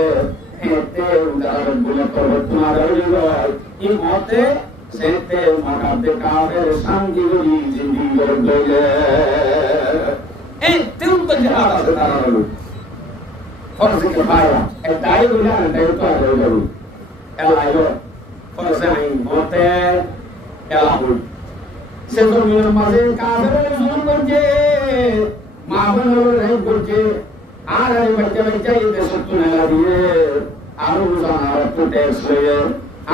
হেতে উদার বলে করবে তোমার হৃদয় এই মতে সেতে মাকাতে কাবের শান্তিগুলি জিন্দি করবে এই তিন তো জিহাদ আছে তারা হলো ফরজে কিফায়া এই দায় বলে আর দায় তো আর হলো এলাইলো ফরজে আইন মতে এলাহুল সেজন্য মিনার মাঝে কাবের জুলুম করছে মা বোনের রেপ করছে আর এই বাচ্চা বাচ্চা এই দেশে তুলে দিয়ে আরো জানার একটু ট্যাক্স হয়ে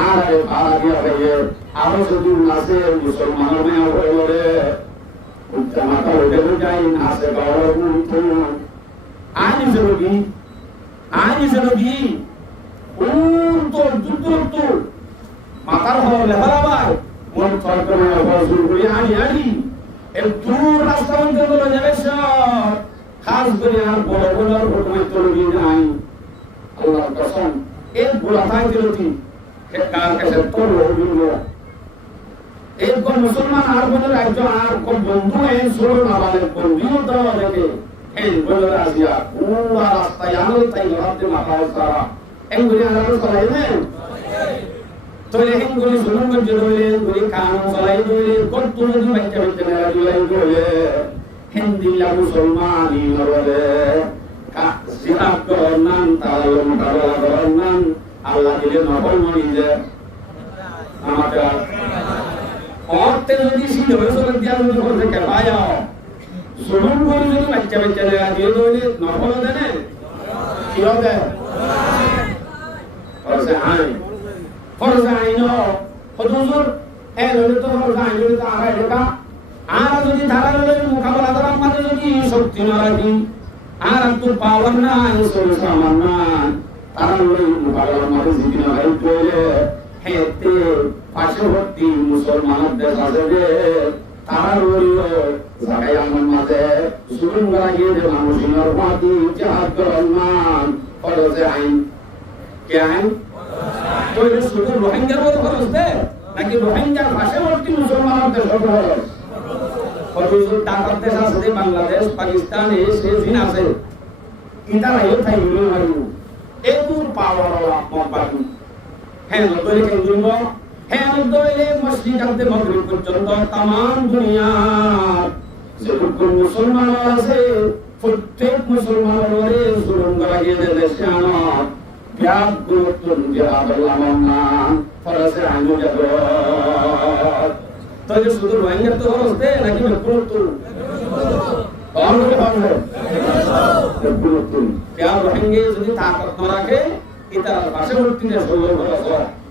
আর এই ভাড়া দিয়ে হয়ে আরো যদি নাচে মুসলমানের মেয়ে হয়ে গেলে উচ্চা মাথা উঠে যাই নাচে গৌরব আইনি জরুরি তো যুদ্ধ মাথার হওয়ার লেখারাবার মন সরকারের অভাব শুরু করি আনি এই দূর রাস্তা মধ্যে বলে যাবে সব খাস করে আর বড় বড় ঘটনায় তৈরি নাই আল্লাহর কসম এই বুড়া থাই দিলতি এক কার কাছে তোর হইল এই কোন মুসলমান আর বলে একজন আর কোন বন্ধু এই সুর না বলে বন্ধু তো দেখে এই বলে আসিয়া পুরা রাস্তায় আলো তাই হাতে মাথা সারা এই গুলি আর চলাই দেন তোলে হিন্দুলি শুনুন জুড়ে গুলি কান চলাই দিলে কোন তুমি বাচ্চা বাচ্চা না জুলাই দিলে হিন্দি লা মুসলমানি নরলে কা জিহাদ করনান তালম তালা করনান আল্লাহ দিলে নবল মরিজে আমাদের অর্থে যদি সিদ্ধ হয়ে দিয়া যদি করতে কে পায়া শুনুন গুলি যদি বাচ্চা বাচ্চা না দিয়ে দিলে নবল দেনে কি হবে ফরজ আইন হুজুর এই হলে তো ফরজ আইন হলে তো আগে ঢোকা আর যদি ধারা হলে মোকাবেলা করার মাঝে যদি শক্তি না রাখি আর তো পাওয়ার না সরু সামান না তারা হলে মোকাবেলার মাঝে যদি না হয় চলে হেতে পার্শ্ববর্তী মুসলমানের দেশ আছে যে তারা হলো জায়গায় আমার মাঝে শুরু করা গিয়ে যে মানুষের মাটি জাহাজ করার মান ফরজ আইন কে আইন তো এটা শুধু রোহিঙ্গার মতো খরচ দেয় নাকি রোহিঙ্গার পার্শ্ববর্তী মুসলমানের দেশ খরচ হয়তো টাকার দেশ আছে বাংলাদেশ পাকিস্তান এই সে দিন আছে ইতারা এই থাই হলো মারিব এদুর পাওয়ার মতবাদী হ্যাঁ নতরে কেন দিব হ্যাঁ নতরে মসজিদ আনতে মাগরিব পর্যন্ত তাম দুনিয়ার যতটুকু মুসলমান আছে প্রত্যেক মুসলমানের জুলুম করা গিয়ে দেশে আনা ব্যাগ গুরুত্ব জিহাদ আল্লাহ ফরজে আইন যাব তো যে শুধু রোহিঙ্গা তো হচ্ছে নাকি গুরুত্ব और भी बात है गुरुत्व क्या रहेंगे যদি তাকত না রাখে ইতার পার্শ্ববর্তী দেশ হলো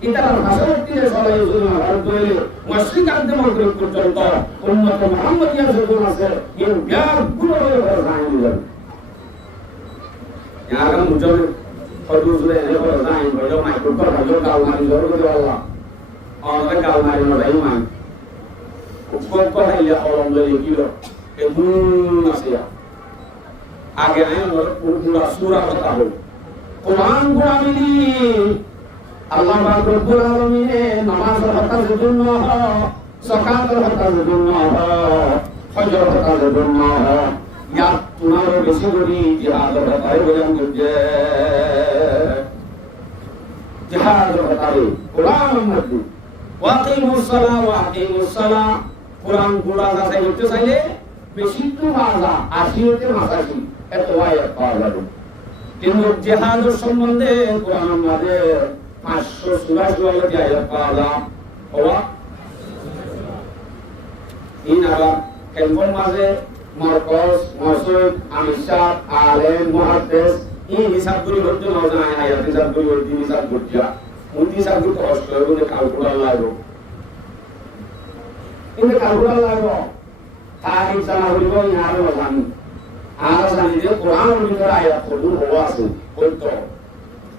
ইতার পার্শ্ববর্তী দেশ হলো আর দলে মুশরিক আদম মাগরিব পর্যন্ত উম্মত মুহাম্মাদিয়া যখন আছে এই ব্যাগ গুলো রাইন যাবে ইয়ার মুজব ফদুজলে এনে বড় রাইন বড় মাইক্রো বড় গাল মারি জোর করে আল্লাহ আর গাল মারি না রাইন মান উপর করাইয়া অলমলে কিলো এমন আছে আগে আয় পুরা সূরা কথা হল কোরআন গুলামি আল্লাহ পাক রব্বুল আলামিন নামাজ হতার জন্য সাকাত হতার জন্য ফজর হতার জন্য ইয়া তোমার বেশি করি জিহাদ হতার বয়ান করছে জিহাদ হতার কোরআন মধ্যে ওয়াকিমুস সালাহ কোরআন গুলা যাতে করতে চাইলে বেশি তো মাজা আসিতে মাসাসি এত আয়াত পাওয়া যাবে কিন্তু জিহাদের সম্বন্ধে কোরআন মাঝে 584 আয়াত পাওয়া যায় ওয়া ইনারা কেবল মাঝে মারকস মাসুদ আমিশা আলেম মুহাদ্দিস এই হিসাবগুলি হচ্ছে নজনা আয়াত হিসাবগুলি হচ্ছে হিসাব করতে মুদি হিসাবগুলি কষ্ট করে ক্যালকুলেটর লাগবে কিন্তু ক্যালকুলেটর লাগবে তারিখ জানা হইব ইয়ারও জানি আর জানি যে কোরআনের ভিতরে আয়াত কবুল হওয়া আছে হইতো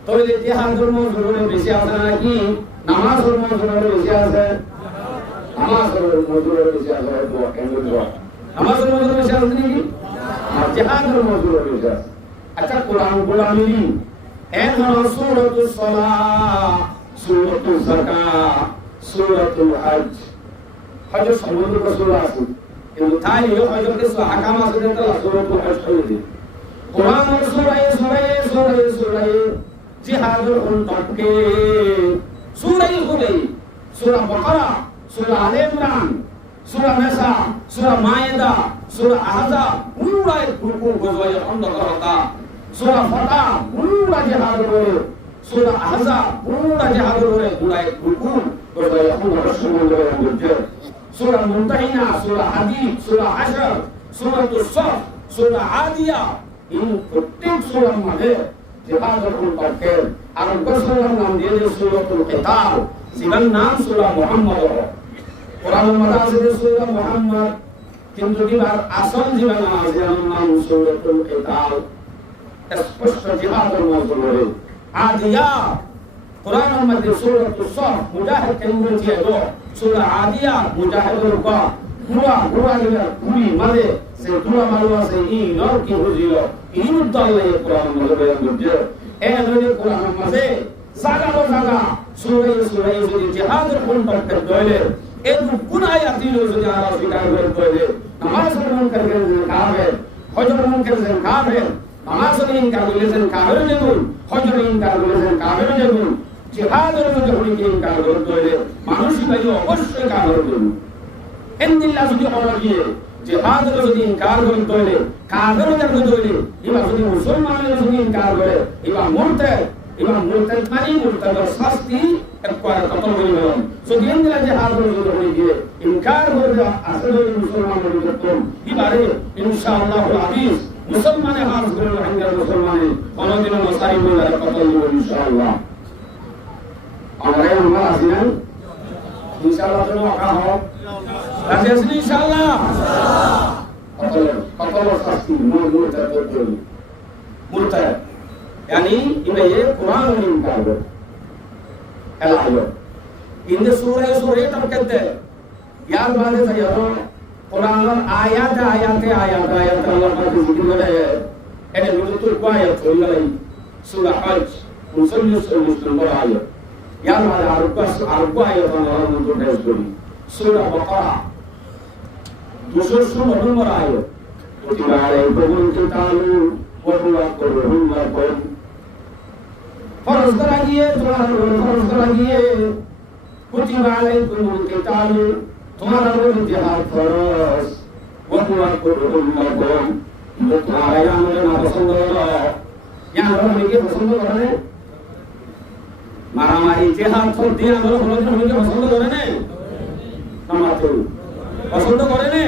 তবে যে জিহাদের মজুরি বেশি আছে নাকি নামাজের মজুরি বেশি আছে নামাজের মজুরি বেশি আছে তো কেন দোয়া নামাজের মজুরি বেশি আছে নাকি আর জিহাদের মজুরি বেশি আছে আচ্ছা কোরআন গোলামি এখন সূরাতুস সালাহ, সূরাতুল যাকাত, সূরাতুল হজ। হজের সম্বন্ধে সূরা আছে, কিন্তু তাই হজের কিছু আহকাম আছে যেটা সূরাতুল হজ হইছে। কোরআনের সূরায়ে জিহাদুল উনতকে, সূরায়ে হুদাই, সূরা বাকারা, সূরা আলে ইমরান, সূরা নিসা, সূরা মায়েদা, সূরা আহজাব, পুরাই রুকু গজওয়ায়ে অন্ধকারতা, সূরা ফাতহ পুরা জিহাদের করে, সূরা আহজাব পুরা জিহাদের করে, পুরাই রুকু গজওয়ায়ে অন্ধকারতা মধ্যে, সূরা মুনতাহিনা, সূরা হাদীদ, সূরা হাশর, সূরাতুস সাফ, সূরা আদিয়া, এই প্রত্যেক সূরার মধ্যে জিহাদের উনতকে আর গজওয়ার নাম দিয়ে সূরাতুল কিতাল, যার নাম সূরা মুহাম্মদ। কোরআনের মধ্যে আছে সূরা মুহাম্মদ, কিন্তু এবার আসল জীবন আছে নাম সূরাতুল কিতাল, স্পষ্ট জিহাদের মধ্যে আদিয়া। কোরআনের মধ্যে সূরাতুস সাফ মুজাহিদ কেন্দ্র দিয়ে সূরা আদিয়া মুজাহিদের কা পুরা দিনের পুরি মানে সে পুরা মালুম আছে এই নর কি বুঝিল এই উদ্দালে কোরআনের মধ্যে বয়ান করছে। এই হলো কোরআনের মধ্যে জায়গা সূরা যদি জিহাদের কন্ট্যাক্ট দইলে এই কোন আয়াত দিল যদি আল্লাহ স্বীকার করে নামাজ পড়ন করেন কাফের, হজ পড়ন করেন কাফের, নামাজ ইনকার করেন কাফের যেমন, হজ ইনকার করেন কাফের যেমন, জিহাদের মধ্যে হইতে ইনকার করতে হলে মানুষই ভাই অবশ্যই কাফের যেমন। হিন্দিল্লাহ যদি হলো গিয়ে জিহাদের যদি ইনকার করতে হলে কাফের যেমন হইলে, এবার যদি মুসলমানের যদি ইনকার করে এবার মুরতাদ মানে মুরতাদের শাস্তি একবার কত হয়ে গেল। যদি ইন্দ্রা জিহাদ হয়ে গিয়ে ইনকার করে আসলে মুসলমানের যখন এবারে ইনশাআল্লাহ আজিজ মুসলমানের হাত ধরে হাঙ্গার মুসলমানে কোনদিনও মশাই বলে কত হইব ইনশাআল্লাহ। আমরা আমরা আসিনা ইনশাআল্লাহ তো আকা হোক রাজি আছেন ইনশাআল্লাহ। কত শাস্তি মুরতাদ यानी इन्हें कुरान में इनकार हो एलायो इन सूरह तब कहते हैं यार बात है यारो कुरान आयत अल्लाह का जिक्र है एने मुझे को आयत होई सूरह हज मुसल्लिम पर आयत यार बात आरुको आयत अल्लाह मुझे ड्रेस करी सूरह बकरा 216 नंबर आयत कुतिबा अलैकुम किताबु व हुवा कुरहुम लकुम फर्ज करा दिए तुम्हारा फर्ज करा दिए कुतिबा अलैकुम किताबु तुम्हारा रोज जिहाद फर्ज व हुवा कुरहुम लकुम तो तुम्हारा यहाँ मुझे ना पसंद होगा यहाँ पर मुझे पसंद हो रहा है मारामारी जिहाद फर्ज दिया मुझे पसंद हो रहा है नमाज़ पसंद हो रहा है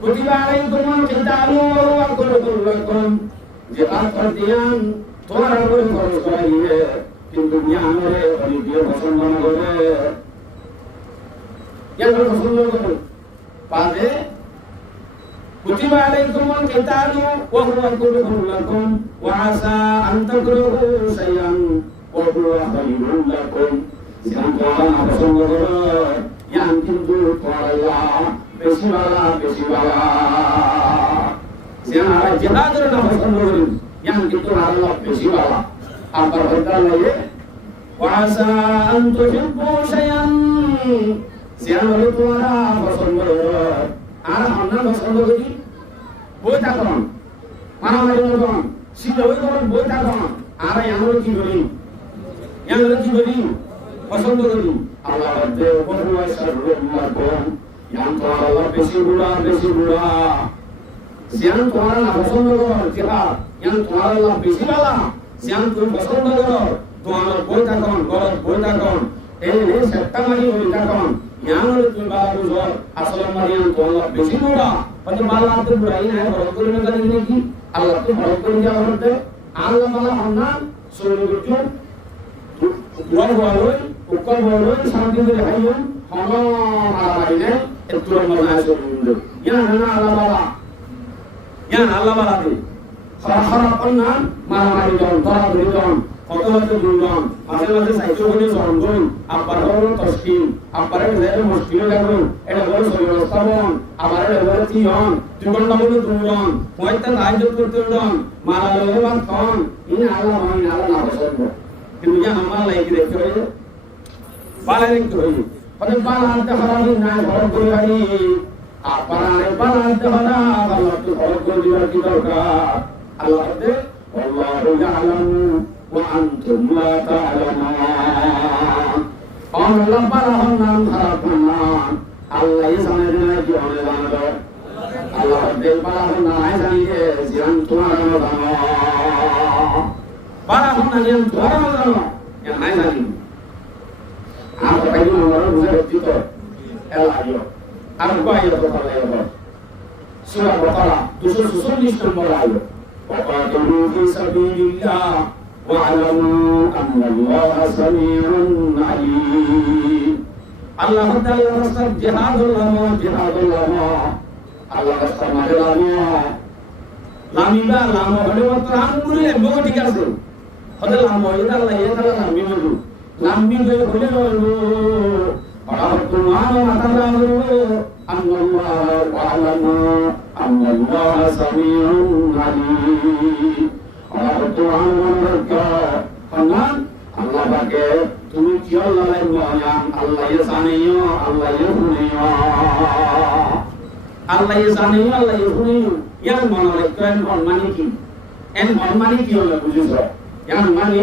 कुतिबा अलैकुम किताबु व हुवा कुरहुम लकुम जिहाद फर्ज दिया तुम्हारा कोई फर्ज कराइए किंतु यहाँ मेरे अनित्य पसंद न करे या तो पसंद न करे पादे कुतिबा अलैकुम किताबु व हुवा कुरहुम लकुम व आसा अन तकरहु शय'अन व हुवा खैरुन लकुम yang तुम्हारा पसंद करो yang किंतु तुम्हारा बेसी वाला yang ada जिहाद ना पसंद करो yang itu adalah peristiwa apa berkala wasa antu hibbu sayan siang itu ada bersama ada mana bersama lagi boleh tak kawan mana lagi kawan si jauh kawan boleh tak kawan ada yang lagi beri bersama lagi Allah berdoa berdoa sebelum makan yang Allah besi bulan siang tuara bersama kawan jihad yang तुम्हारा बेसी वाला श्याम तुम पसंद करो तुम्हारा बोलता कौन ए ने सत्ता मारी बोलता कौन यहाँ तुम बाबू जो असल मारी हम तुम्हारा बेसी बोला पर बाला तो बुराई नहीं बरोबर में करने की अल्लाह तो बरोबर क्या होते अल्लाह वाला हमना सोने को दुआ बोलो ऊपर बोलो शांति में रहियो हम मारी ने इतना मना सोने यहाँ अल्लाह वाला दे Harapkan maramari don, tolak beri don, কত মাত্র দুজন মাঝে মাঝে সাইকেল করে জঙ্গল আব্বার হলো তসকিল আব্বার এর মুশকিল লাগলো এটা হলো সর্বস্থাপন আবার এটা হলো তিন দুই ঘন্টা হলো দুজন কয়টা তাহাজ্জুদ করতে হলো মারা লোকে বাদ কোন ইন আল্লাহ মাইন আল্লাহ না পছন্দ কিন্তু ইয়া আমার লাইক দেখতে হয় বালা দেখতে হয় কত বালা আনতে হারাবি না ঘর করে গাড়ি আপনারে বালা আনতে হারা আল্লাহ তো ঘর করে দিবার কি দরকার আল্লাহ বলে আল্লাহু ইয়ালামু وأنتم لا تعلمون الله برهنا خلقنا الله يسمعنا جوانا الله دل برهنا عزيزي زين توانا برهنا زين توانا يا عزيزي aku pengen orang bukan itu elayo aku ayo berkata ya surah Baqarah susun listan melayu وقاتلوا في سبيل الله واعلموا أن الله سميع عليم الله تعالى رسل جهاد الله Allah customer lami ba lamo hole wato angure embo ঠিক আছে হতে lamo এটা আল্লাহ এটা lami মধু lami বে হলে হলো আর তোমার মাতারা হলো আল্লাহ ওয়ালামু আল্লাহ সামিউন আলিম আর তোমার মনকে হানান আল্লাহ পাকে তুমি কি আল্লাহ মহান আল্লাহ জানিও আল্লাহ শুনিও Allah জানে আল্লাহ শুনি ইয়ার মনে করেন মানে কি এন মানে কি হলো বুঝছো ইয়ার মানে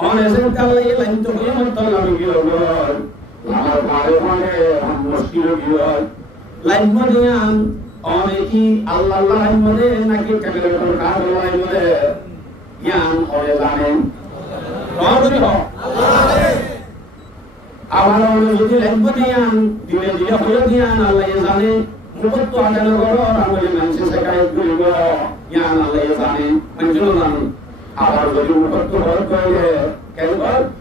অনেসে আল্লাহ এই লাইন তো হয়ে মত লাগে গেল আমার পারে মুশকিল গেল লাইন মনে অনে কি আল্লাহ লাইন মনে নাকি কাকে কার লাইন মনে ইয়ান ওরে জানেন রবি হ আল্লাহ আমার যদি লাইন মনে দিলে দিলে হয়ে দিয়ান আল্লাহ জানে মুকদ্দো আদান করো আমাদের মানুষ সেখানে ঘুরব ইয়ান আল্লাহ জানে মঞ্জুর জানে আবার যদি মুকদ্দো হল কইলে কেন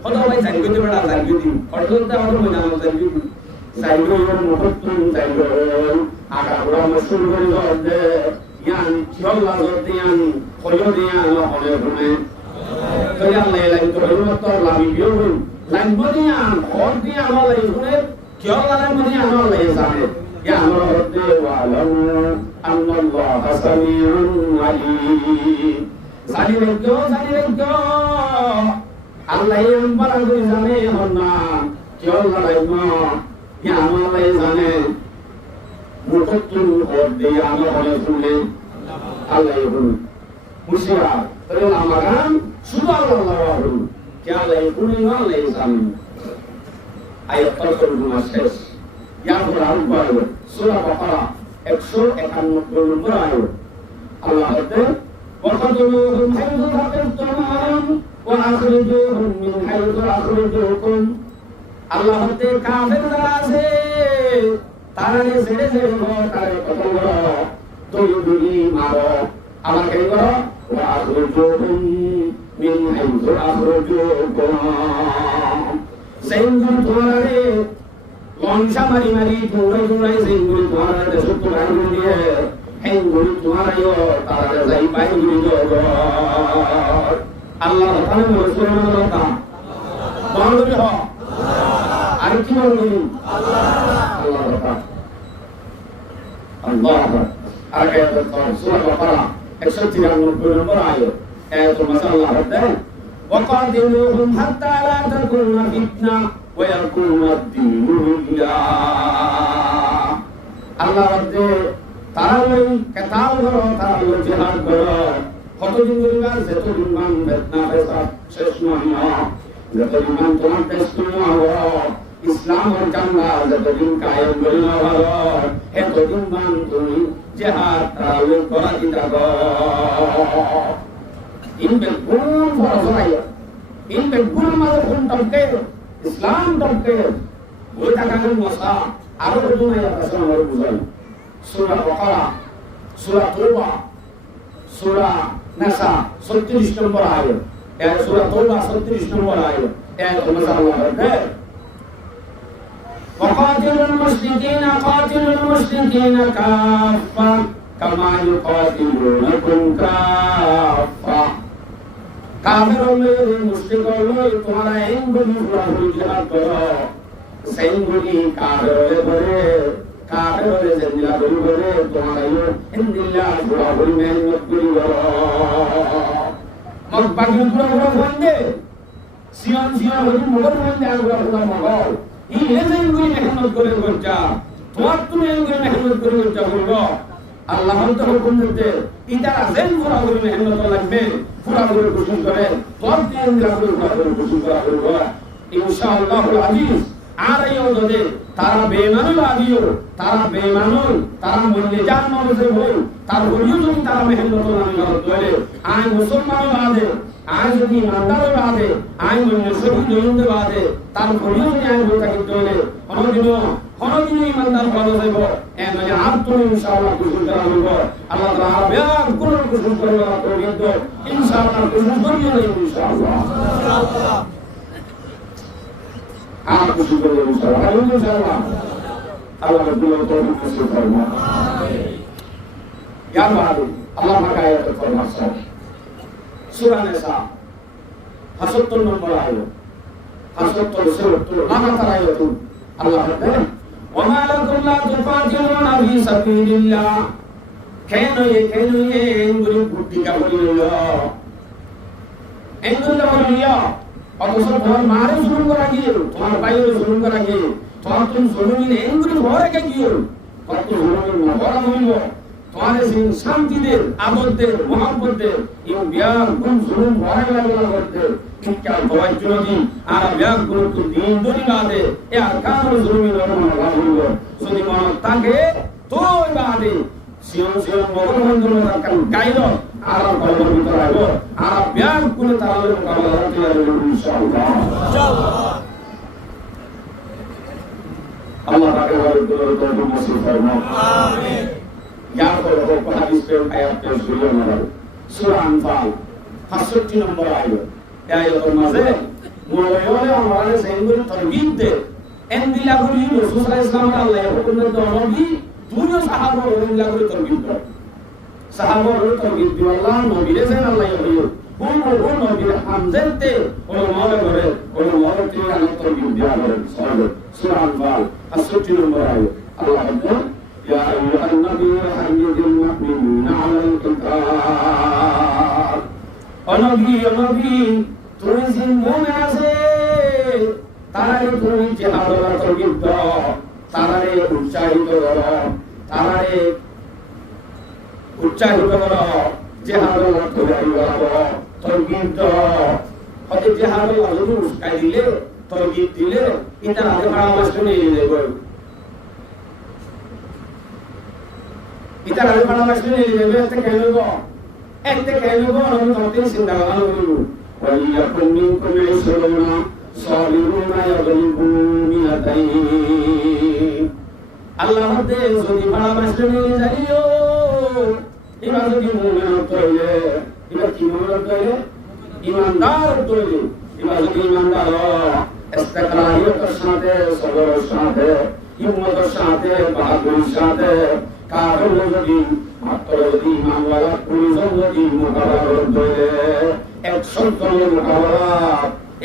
হতো ভাই জানগতি বড় জানগতি অর্থতে আমার মনে নাম জানগতি জানগতি মুকদ্দো জানগতি আগা বড় মসুর করে দে ইয়ান চল লাগতে ইয়ান কইও দিয়ান হলে ঘুমে তো ইয়ান লাইন তো হলো তো লামি বিও লাইন বদিয়ান হল দিয়ান আল্লাহ ঘুমে কেউ লাইন বদিয়ান আল্লাহ জানে يا رب واعلموا أن الله سميع عليم ساليركو الله ينبر بزمه هنا كيول لما يا الله يزنه مكتوب قد يا الله يسمه الله يقول مسيرا ترى أمران سبحان الله كيا الله يقول الله يسمه ayat terus yang berarti surah Baqarah 191 নম্বর আয়াত আল্লাহ বলেন ওয়াখাযুরুহুম হাইযু তাকাতুম ওয়া আখরিজুহুম মিন হাইযু আখরিজুকুম আল্লাহ হতে কাফের যারা আছে তারা ছেড়ে তারে কত বড় দুই মারো আবার কি করো ওয়া আখরিজুহুম মিন হাইযু আখরিজুকুম সেঞ্জুন তোরে লঞ্চা মারি মারি দৌড়াই সেগুলো তোমার দেশত রাখবে দিয়ে হেগুলো তোমার তারা যাই পাই আল্লাহ তাআলা মুসলমান কথা বলবে হ আর কি বলবে আল্লাহ আল্লাহ আর আয়াত সূরা বাকারা 193 নম্বর আয়াত আয়াতুল মাসাল্লাহ বলেন وقاتلوهم حتى لا تكون فتنة ويكون الدين لله আল্লাহ বলতে তারা ওই কেতাল করো তারা ওই জিহাদ করো কতদিন ধরে যতদিন মান বেদনা ফেসাদ শেষ নয় যতদিন মান তোমার টেস্ট ইসলাম আর জান্নাত যতদিন কায়েম করি না ভালো এতদিন মান তুমি জিহাদ তারা ওই করা চিন্তা করো इनमें गुण फरसाया इनमें गुण मालूम तबके इस्लाम तबके वो तकान मसा आरो दुनिया कसम और बुझाई सूरा बकरा सूरा तौबा सूरा नसा 37 नंबर आयत या सूरा तौबा 37 नंबर आयत या अल्लाह है وقاتلوا المشركين كافة كما يقاتلونكم كافة কাফের হলে মুশরিক হলে তোমরা এইগুলি পুরোপুরি জিহাদ করো সেইগুলি কাফের হলে জিন্দা করে তোমরা ইন্দিল্লাহ পুরোপুরি মেহনত করি করো মত বাকি পুরো বন্ধে সিয়ান হলি মোগল বন্ধে আগুলা মোগল এই এইগুলি মেহনত করে করছা তোমার তুমি এইগুলি মেহনত করে করছা বলবো আল্লাহ তো হুকুম দিতে ইতারা যেন পুরোপুরি মেহনত লাগবে পুরোপুরি কোশিশ করে তোর দিন লাগবে পুরোপুরি কোশিশ করা করবো ইনশাআল্লাহুল আজিজ আর এই ওদে তারা বেঈমানুল আজিও তারা বেঈমানুল তারা মনে জান মানুষে হই তার হলিও যদি তারা মেহনত না করে আই মুসলমান বাদে আই যদি ইমানদার বাদে আই মনে শহীদ হইতে বাদে তার হলিও যদি আই বলতা কিন্তু কোনদিন ইমানদার ভালো হইব এ মানে আর তো ইনশাআল্লাহ কুসুল করা হইব আল্লাহ তাআলা বেয়ার কোন কুসুল করা করবেন তো ইনশাআল্লাহ কুসুল করিও না ইনশাআল্লাহ আর কুসুল করিও ইনশাআল্লাহ আল্লাহ রাব্বুল আলামিন কুসুল করবে ইয়া বাদু আল্লাহ পাক আয়াত ফরমাচ্ছে সূরা নিসা ৭৭ নম্বর আয়াত ৭৭ লাগাতার আয়াত আল্লাহ বলেন ওয়া লাকুম লা তুফাতিলুনা ফি সাবিলিল্লাহ কেন এগুলি বুদ্ধিটা বলিল এগুলো বলিল অথচ তোমার মারে শুরু করা গিয়ে তোমার ভাইয়ের শুরু করা গিয়ে তোমার তুমি জমিন এগুলি ভরে গিয়ে কত জমিন ভরা হইল তোমার সেই শান্তিদের আদরদের মহব্বতের এই বিয়ার কোন জমিন ভরা লাগলা করতে কিংকা তওয়াজ্জু নদী আর বিয়ার কোন তো দিন দনি বাদে এ আর কার জমিন রহমান হইল যদি মন তাকে তোই বাদে সিয়ন মগর বন্ধন রাখান গাইল আর কলম ভিতর আইব আর বিয়ার কোন তাহলে মোকাবেলা করতে পারবে ইনশাআল্লাহ আল্লাহ তাআলা বলে তৌফিক নসিব করুন আমিন याद करो hadis पे ayat पे सुनिए मेरा सूरा अनफाल 65 नंबर आयत माঝে মোবাইলে আমাদের সেগুলো তরবিব দে এন্দিলা গুলি রাসূল সাল্লাল্লাহু আলাইহি ওয়াসাল্লাম এর নবী দুনিয়া সাহাবা ওগুলা গুলি তরবিব করে সাহাবা ওগুলো তরবিব দি আল্লাহ নবীরে যেন আল্লাহ হইও কোন নবীর হামজাতে কোন মাওলা করে কোন মাওলা তিনি আল্লাহ তরবিব দিয়া করে সূরা আনফাল 65 নম্বর আয়াত আল্লাহ বলেন يا أيها النبي حرض المؤمنين على القتال অনবী তুমি জিন্দে আছে তারারে তুমি জিহাদের তরবিব দাও তারারে উৎসাহিত করো জিহাদের তরবিব দাও হতে জিহাদের আলোচনা উস্কাই দিলে তরবিব দিলে এটা আগে পরামর্শ নিয়ে নেবে ইতার আগে পরামর্শ নিয়ে নেবে একটা কেনব আমি তোমাকে চিন্তা ভাবনা করব ওয়াইয়াকুম মিনকুম ইসরুনা সাবিরুনা ইয়াগলিবু মিয়াতাইন আল্লাহ দে যদি পরামর্শ নিয়ে যাইও এবার যদি মুমিন হইলে এবার কি মুমিন হইলে ইমানদার হইলে এবার যদি ইমানদার ইস্তিকরারিয়তের সাথে সবরের সাথে হিম্মতের সাথে বাহাদুরির সাথে কারণ যদি আত্মরতি মামলা পুলিশের যদি মোকাবেলা করতে একশন জনের মোকাবেলা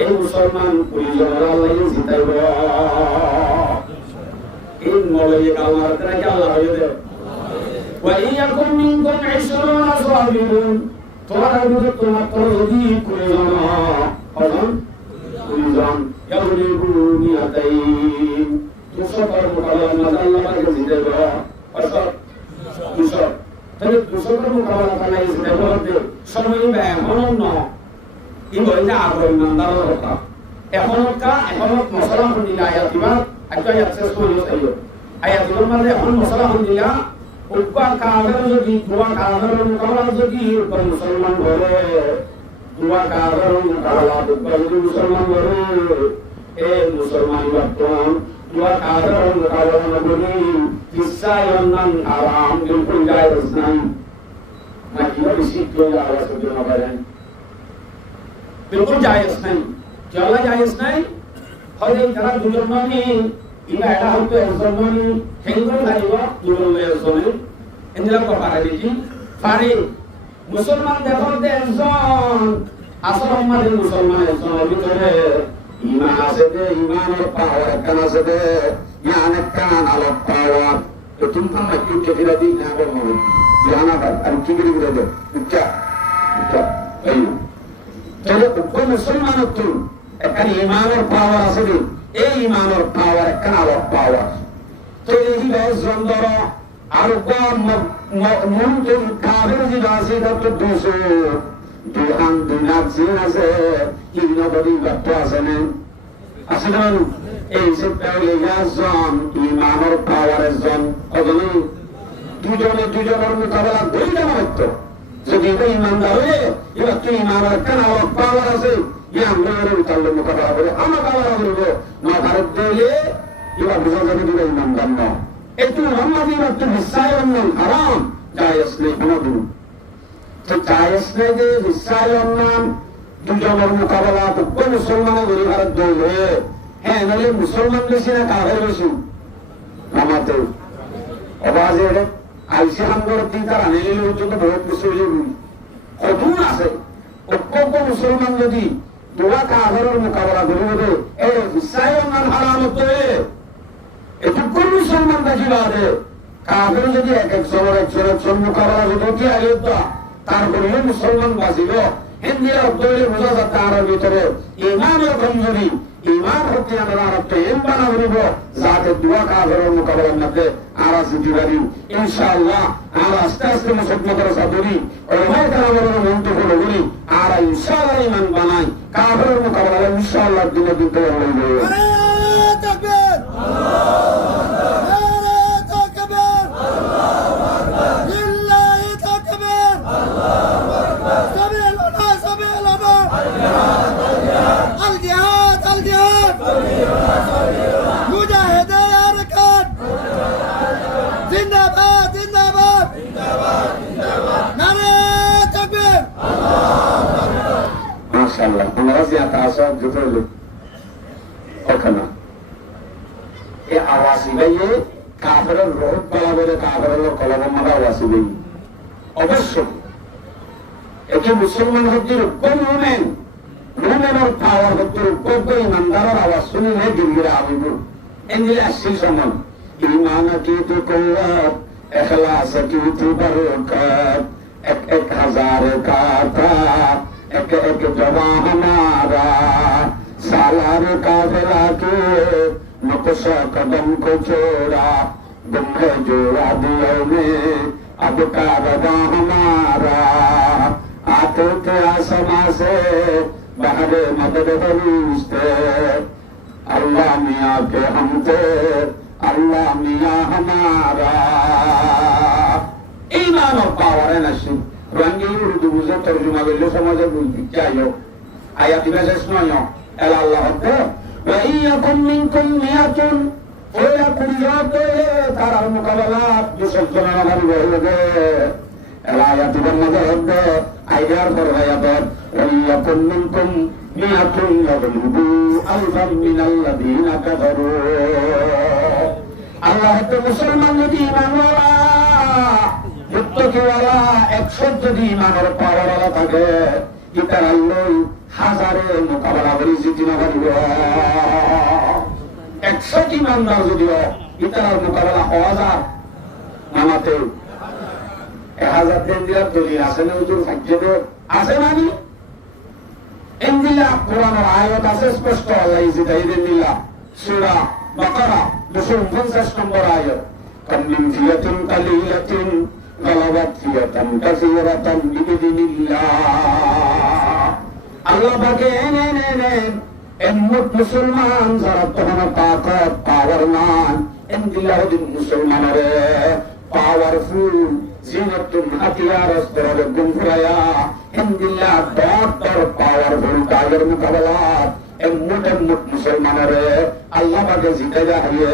এই মুসলমান পুলিশের আল্লাহ জিতাইব এই মৌলিক আমার তাকে আল্লাহ হয়ে দেয় ওয়াইয়াকুম মিনকুম 20 সাবিরুন তোমার মধ্যে তোমার যদি কুলিজন ইয়াগলিবু মিয়াতাইন দুশোর মোকাবেলা না আল্লাহ পাকে জিতাইব তাহলে দুশোর মোকাবেলা করা ইসলামের মধ্যে সময় ব্যয় অনন্য কিন্তু এটা আগ্রহ ইমানদারের কথা এখন মশলা দিলা আয়াতিবার একটা আয়াত শেষ করে চাইল আয়াতিবার মানে এখন মশলা দিলা উপ্পা কাবের যদি দুয়া কাবের মোকাবেলা যদি মুসলমান ঘরে দুয়া কাবের মোকাবেলা যদি মুসলমান ঘরে এ মুসলমান বর্তমান দুয়া কাবের মোকাবেলা করি কিসায়নান আরাম বিলকুল জায়েজ নাই নাকি বেশি কেউ আওয়াজ করতে না পারেন বিলকুল জায়েজ নাই কেউ জায়েজ নাই হয়তো যারা দুজন মানে ইনা এটা হয়তো একজন মানে হেঙ্গুল দাইব দুজন একজনে এন্দিলা পারে দিজি পারে মুসলমান দেখতে একজন আসল আমাদের মুসলমানের সমাজের ভিতরে ইমান আছে দে, ইমানের পাওয়ার একখান আছে দে, জ্ঞান একখান আলোক পাওয়ার। তো তুমি তো একটু কেটে দিই না করবো জানা আর কি করে করে দে উচ্চা উচ্চা এই তাহলে কোন মুসলমানের তো একখান ইমানের পাওয়ার আছে দে, এই ইমানের পাওয়ার একখান আলোক পাওয়ার। তো এই জন্দর আর মন তো কাবের যে আছে এটা তো দোষো দুহান দুনার জিন আছে ইনবডি গপ্প আছে না আছে না এই যে তাহলে ইয়াজন ইমানের পাওয়ারের জন কজনে দুজনের মোকাবেলা দুইটা হতো। যদি এটা ইমানদার হয়ে এবার তুই ইমানের কেন আলোক পাওয়ার আছে যে আমরা তাহলে মোকাবেলা করে আমার পাওয়ার করবো না ভারত দিলে এবার বোঝা যাবে দুটো ইমানদার নয়। একটু মোহাম্মদী একটু বিশ্বায়ন হারাম জায়েজ নেই কোনদিন। তো জায়েজ নেই যে বিশ্বায়ন নাম দুজনের মোকাবেলা কোন মুসলমানের গরিব ভারত দৌড়ে হ্যাঁ নাহলে মুসলমান বেশি না কাহের বেশি নামাতে অবাজে আইসি হামগর দিন তার আনিলে পর্যন্ত বহুত কিছু কঠোর আছে। অত্যন্ত মুসলমান যদি দোয়া কাহের মোকাবেলা করিবে এই বিশ্বায়ন নাম হারাম হতে এটুকুন মুসলমান দেখি বাদে কাফের যদি একজন মোকাবেলা যদি আগে তারপরে মুসলমান বাঁচিব হিন্দি অব্দলে বোঝা যাচ্ছে আর ভিতরে ইমানের কমজোরি ইমান হচ্ছে আমরা আরবটা এম বানা বলিব যাতে দোয়া কাফের মোকাবেলার মধ্যে আর জিতি পারি ইনশাআল্লাহ। আর আস্তে আস্তে মুসলমানের সাদরি ওলামায়ে কেরামের মন্ত্র ফলো করি আর ইনশাআল্লাহ ইমান বানাই কাফের মোকাবেলা ইনশাআল্লাহ দিনে দিতে হইবে। মাশাআল্লাহ তোমরা যে আকাশে জুতো লোক ওখানে এই আওয়াজই ভাইয়ে কাফেরের রোগ বলা বলে কাফেরের কলম মারা আওয়াজই ভাই অবশ্যই একে মুসলমান হচ্ছে কোন মোমেন মোমেনের পাওয়ার হচ্ছে কোন ইমানদারের আওয়াজ শুনিলে দিল্লিরা আবিব এনজিলে আসছিল সমান ইমান কি তো কওয়াত ইখলাস কি তো বরকত এক এক হাজার কাতা एक एक जवा हमारा सालार काफिला के नक्शा कदम को छोड़ा गुम्हे जोड़ा दिया में अब का रवा हमारा आते थे आसमां से बहरे मदद फरिश्ते अल्लाह मियाँ के हम थे अल्लाह मियाँ हमारा ईमान और पावर है नसीब রঙে উর্দু বুঝে তর্জমা করলে সমাজে বুঝতে চাইও আয়াত শেষ নয় এলা আল্লাহ ওয়াইয়াকুম মিনকুম মিয়াতুন ওয়া কুল্লাত তার মোকাবেলা 200 জন আমার হইবে এলা আয়াত মধ্যে হবে আইয়ার পর আয়াত ওয়াইয়াকুম মিনকুম মিয়াতুন ইয়াগলুবু আলফাম মিনাল্লাযিনা কাফারু। আল্লাহ তো মুসলমান যদি ঈমানওয়ালা মুত্তাকিওয়ালা 100 যদি ইমানের পাওয়ারওয়ালা থাকে ইতার আল্লাহ হাজারে মোকাবেলা করে জিতি না পারিব। 100 ইমানদার যদিও ইতার মোকাবেলা হওয়া যায় নামাতে 1000 দিন দিলার দলিল আছে না হুজুর ফাজ্জে আছে মানে ইনদিলা কোরআনের আয়াত আছে স্পষ্ট আল্লাহ জিতাই দেন দিলা সূরা বাকারা 250 নম্বর আয়াত কামিন ফিয়াতুন কালিলাতুন গলাবাত ফিয়াতান কাসীরাতান বিইذনিল্লাহ। আল্লাহ পাকে এমন মুসলমান যারা তখন তাকত পাওয়ার মান ইনদিল্লাহ দিন মুসলমানরে পাওয়ারফুল জিনাতুন হাতিয়ার অস্ত্রের গুমফরায়া ইনদিল্লাহ ডট পাওয়ারফুল টাইগার মোকাবেলা এমন মুসলমানরে আল্লাহ পাকে জিতে যাইয়ে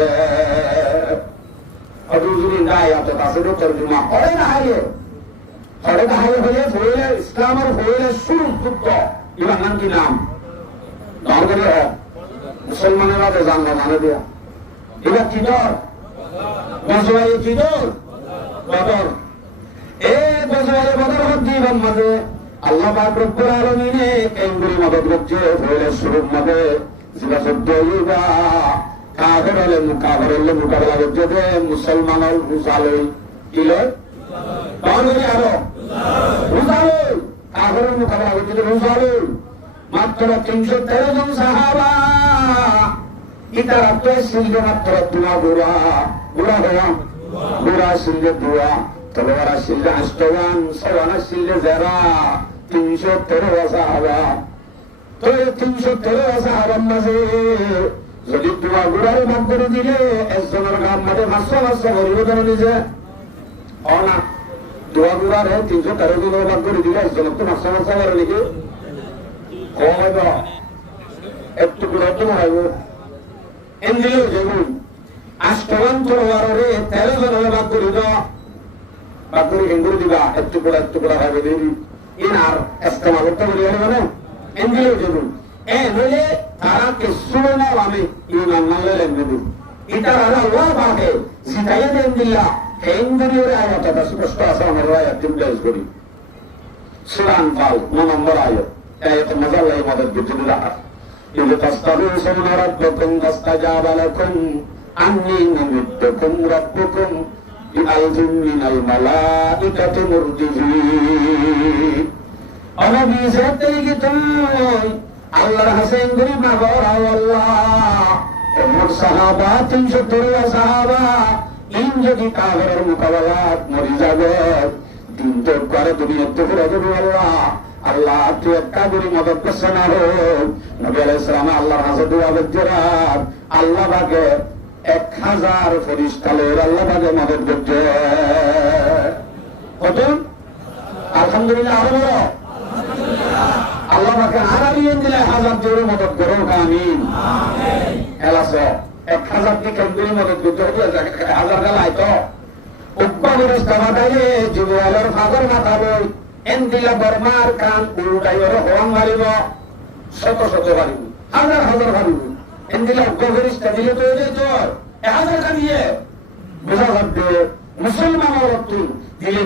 অদুজুরি আয়াত আছে তো তরজমা করে না হাইয়ে হলে ফলে ইসলামের ফলে শুরু যুক্ত এবার নাম কি নাম ধর্মের মুসলমানেরা তো জানলো মানে দেয়া এবার কি দর গজওয়াই কি দর বদর এ গজওয়াই বদর হদ্দি মাঝে আল্লাহ পাক রব্বুল আলামিনে কেন্দ্রী মদত করছে ফেলে শুরুর মধ্যে যেটা সত্য হইবা কাফের হলে মোকাবেলা করছে যে মুসলমান হল রুজালই কি লয় আরো রুজালই কাফের মোকাবেলা করছে রুজালই মাত্র 313 জন সাহাবা ইতারা তো সিলকে মাত্র দুয়া বুড়া হওয়া বুড়া সিলকে দুয়া তলোয়ারা সিলকে আষ্টগান সওয়ানা সিলকে জেরা 313 সাহাবা তো 313 সাহাবার মাঝে যদি দুয়া গুড়ারে ভাগ করে দিলে একজনের গান মাঠে 500 গরিব জন নিজে না দুয়া গুড়ারে 313 জন ভাগ করে দিলে একজনের তো 500 করে নাকি কম হইব একটু করে একটু মারাইব এমনিও যেমন আষ্টগান তলোয়ারে 13 জনের ভাগ করে দাও ভাগ করে কেন্দ্র দিবা একটু করে হবে দেবী ইনার ইস্তেমাল করতে বলি মানে এমনিও যেমন নইলে তারা কিছু না আমি ইমান মানলে লেনদেন এটার আল্লাহ পাকে জিতাইয়া দেন দিল্লা কেন্দ্রীয় আয়াত এটা স্পষ্ট আছে আমার আয়াত ইমপ্লেস করি সূরা আনফাল 9 নম্বর আয়াত আয়াত মজাল্লাই মদদ বিজুল্লাহ ইদ তাস্তাগীসুনা রাব্বাকুম ফাস্তাজাবা লাকুম আন্নী নামিদ্দুকুম রাব্বুকুম বিআলফিন মিনাল মালাইকাতি মুরদিফিন অনবী সাথে কি তুমি আল্লাহর হাসেন গরিব না গরাও আল্লাহ এমন সাহাবা 313 সাহাবা ইন যদি কাফেরের মোকাবেলাত মরি যাবে দিন তো করে তুমি একটু করে দেবে আল্লাহ তুই একটা করে মদত করছে না হোক নবী আলাইহিস সালাম আল্লাহর হাসে দোয়া করতেন আল্লাহ পাকে 1000 ফেরেশতা লয়ে আল্লাহ পাকে মদত করতে কত আলহামদুলিল্লাহ আরো আল্লাহ পাকে আড়ালিয়ে দিলে 1000 জোরে মদত করো আমিন এলাস 1000 কি কেন্দ্রীয় মদত করতে হবে 1000 টাকা আইতো উপাবের স্থানাইলে যুবলের ফাগর মাথা লই এন্দিলা বর্মার কান উল্টাইর হওয়ান মারিব শত মারিব হাজার মারিব এন্দিলা গভীরিস্তা দিলে তো হয়ে যেত 1000 কানিয়ে বোঝা যাবে মুসলমানের তুই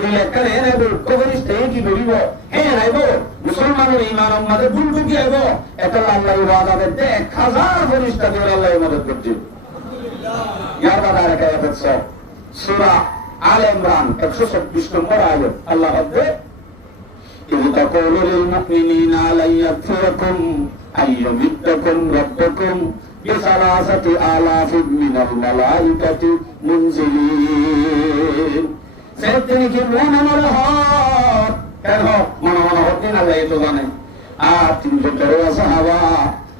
দিলে কেন এনাইব গভীরিস্তা কি বলিব এনাইব মুসলমানের ইমান আমাদের ভুল ঢুকি আইব এটা আল্লাহ ওয়াদা দিতে 1000 ফেরেশতা দিয়ে আল্লাহ মদদ করতে ইয়ার বাদা রেখে আছে সূরা আলে ইমরান 126 নম্বর আয়াত আল্লাহ বলে إذ تقول للمؤمنين لن يكفركم أن يمدكم ربكم بثلاثة آلاف من الملائكة منزلين সেদিন কি মনে হয় কেন মনে হতে না যায় তো জানে আর 313 সাহাবা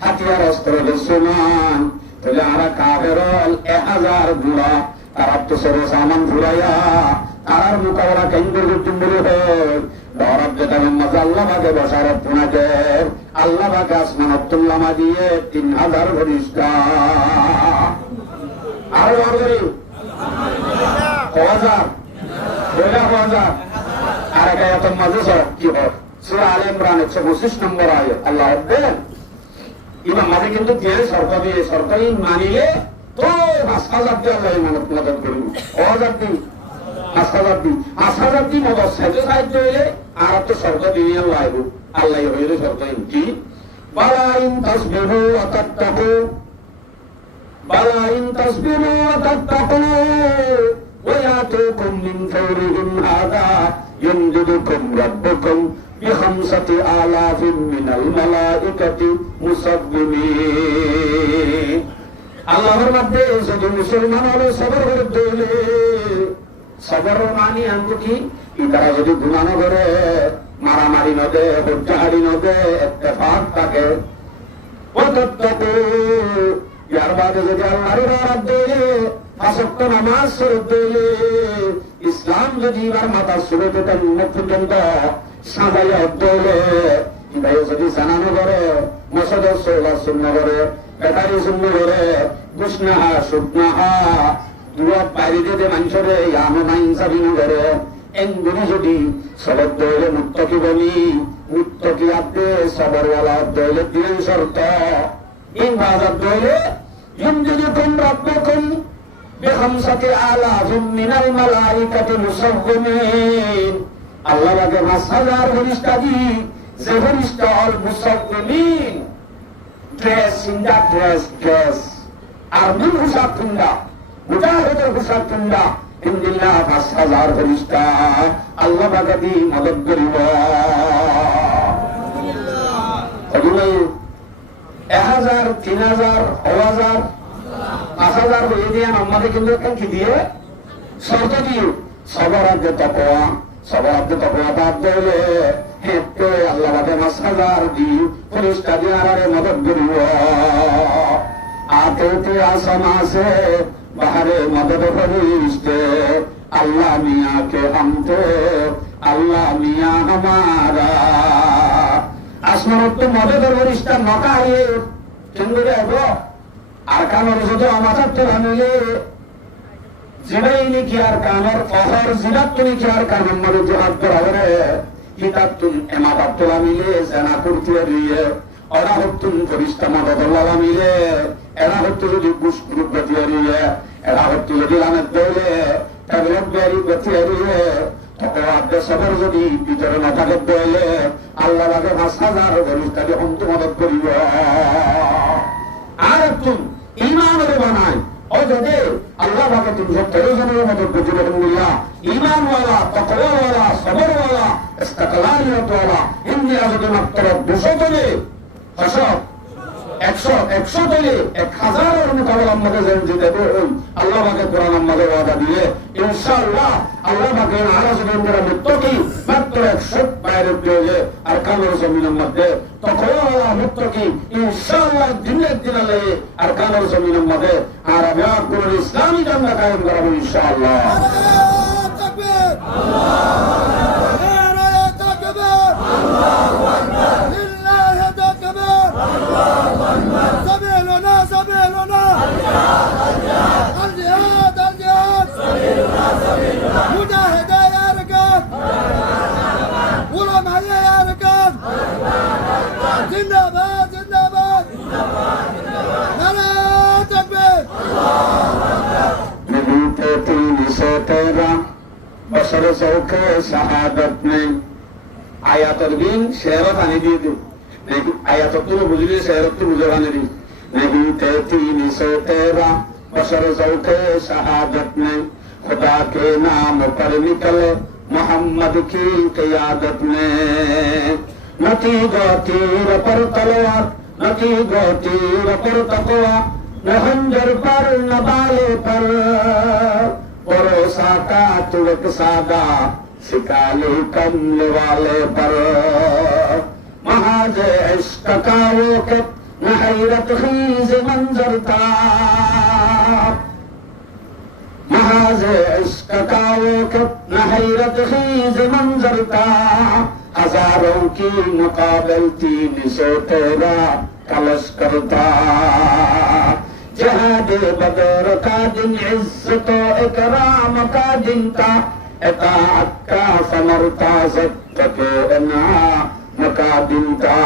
হাতিয়ার অস্ত্র সমান তাহলে আর কাফের 1000 ঘোড়া তারা তো সরে সামান ঘুরাইয়া তার মোকাবেলা কেন্দ্র করতে বলে হয় ধরব যেটা মজা আল্লাহ পাকে বসারত পুনাকে আল্লাহ পাকে আসমানতুল্লামা দিয়ে 3000 ফেরেশতা আরো বার করি 1000 আর একটা এত মজা কি হয় সূরা আলে ইমরান 125 নম্বর আয়াত আল্লাহ বলেন ইমাম মাঝে কিন্তু যে সরকারি মানিলে তো 5000 দিয়ে আল্লাহ ইমানত মদত করবে 1000 দিন 5000 দিন মদত সাহায্য হইলে আর তো সরকার দিয়ে আল্লাহ হইলে সরকার কি বালা ইন তাসবিহু ওয়া তাত্তাকু ওয়া ইয়াতুকুম মিন ফাওরিহিম হাদা يمددكم ربكم ب5,000 من الملائكة مسومين আল্লাহর মধ্যে যদি মুসলমান হলে সবর করতে হলে সবর মানি আনতো কি তারা যদি গুনানো করে মারামারি নদে হত্যাহারি নদে ইত্তেফাক থাকে ইয়ার বাদে যদি আল্লাহর রাত দেয় আসক্ত নামাজ পড়তে ইসলাম যদি এবার মাথা শুরু থেকে মুখ পর্যন্ত সাজাইয়া হলে ভাই যদি জানানো করে মসদের সোলা শূন্য করে ব্যাটারি শূন্য করে গুসনাহা শুকনাহা দুয়ার বাইরে যে মানুষের ইনসাফিন করে এমনি যদি সবর দইলে মুক্তকি বলি মুক্তকি আব্দে সবরওয়ালা দইলে দিন শর্ত ইন বাজার দইলে যদি তোমরা রব্বকুম ب5,000 من الملائكة مسومين আল্লাহ পাকে 5000 ফেরেশতা দিয়ে যে ফেরেশতা অল মুসাল্লিমিন ড্রেস ইন্দা ড্রেস আর নুন হুসাব তুন্দা মুজাহিদের হুসাব তুন্দা ইন্দিল্লাহ 5000 ফেরেশতা আল্লাহ পাকে দিয়ে মদদ করিব। এগুলো 1000 3000 1000 5000 হয়ে দিয়ে আমাদের কিন্তু কি দিয়ে শর্ত দিয়ে সবার আগে তকওয়া বাদ দিলে হেঁটে আল্লাহ বাদে 5000 দিয়ে ফেরেশতা দিয়ে আরে মদদ করিব। আতে আসমান সে বাহারে মদদ ফেরেশতে अल्लाह मियाँ के हम तो अल्लाह मियाँ हमारा আসমানত তো মদদের ফেরেশতা নকায়ে কেন্দ্রে হবো আর কামর যদি আমাদের তো আনলে জিবাইনি কি আর কামর ফহর জিবাত তুমি কি আর কামর মরে জিহাদ করাবে কিতাব তুম ইমাদাত তো আনলে জানা করতে দিয়ে ওরা হতুন ফেরেশতা মদদুল্লাহ মিলে এরা হতো যদি গুসগুরু গতিয়ে দিয়ে এরা হতো যদি লানত দেলে তাবলিগ বেরি গতিয়ে দিয়ে তকওয়া সবর যদি ভিতরে না থাকে দেলে আল্লাহ লাগে 5000 ফেরেশতাকে অন্ত মদদ করিব। আর তুমি ঈমানের বানাই ও যদি আল্লাহ পাকে তুমি 70 জনের মদদ করতে আলহামদুলিল্লাহ ঈমান ওয়ালা তাকওয়া ওয়ালা সবর ওয়ালা ইস্তিকলালিয়ত ওয়ালা হিন্দি যদি মাত্র 200 তলে হাসাব 100 তলে 1000 এর মোকাবেলা আমাদের জিন্দগি দেবে আল্লাহ পাকে কোরআন আমাদের ওয়াদা দিয়ে ইনশাআল্লাহ আল্লাহ পাকে আরাজ বন্ধুরা মুত্তাকি মাত্র 100 বাইরে দিলে আর কামর জমিনের মধ্যে তাকওয়া মুত্তাকি ইনশাআল্লাহ দিনের দিনালে আর কামর জমিনের মধ্যে আর আমরা কোন ইসলামী জান্নাত কায়েম করব ইনশাআল্লাহ। আল্লাহু তাকবীর নারায়ে তাকবীর আল্লাহু আকবার লিল্লাহি তাকবীর আল্লাহু আকবার সাবিলুনা الجهاد سبيلنا مجاهدة يا رجال علماء يا رجال زندباد نعرة تكبير نبيت 313 बशर सौखे शहादत में आयातर बिन शेरत आने दी थी आयात तो बुझली शेरत तो बुझाने दी नहीं थे 313 बशर सौखे शहादत में खुदा के नाम पर निकले मोहम्मद की क़ियादत में नती गो तीर पर तलवार नती गो तीर पर तकवा न खंजर पर न बाले पर परोसा का तुड़क सादा सिकाले कमले वाले पर महाज इश्क का वो के न हैरत खीज मंजर था महाज इश्क का वो के न हैरत खीज मंजर था हजारों की मुकाबल 313 का लश्कर था जहाद बदर का दिन इज्जत इकराम का दिन था इताअत का समर था ज़ब्त के इनाम का दिन था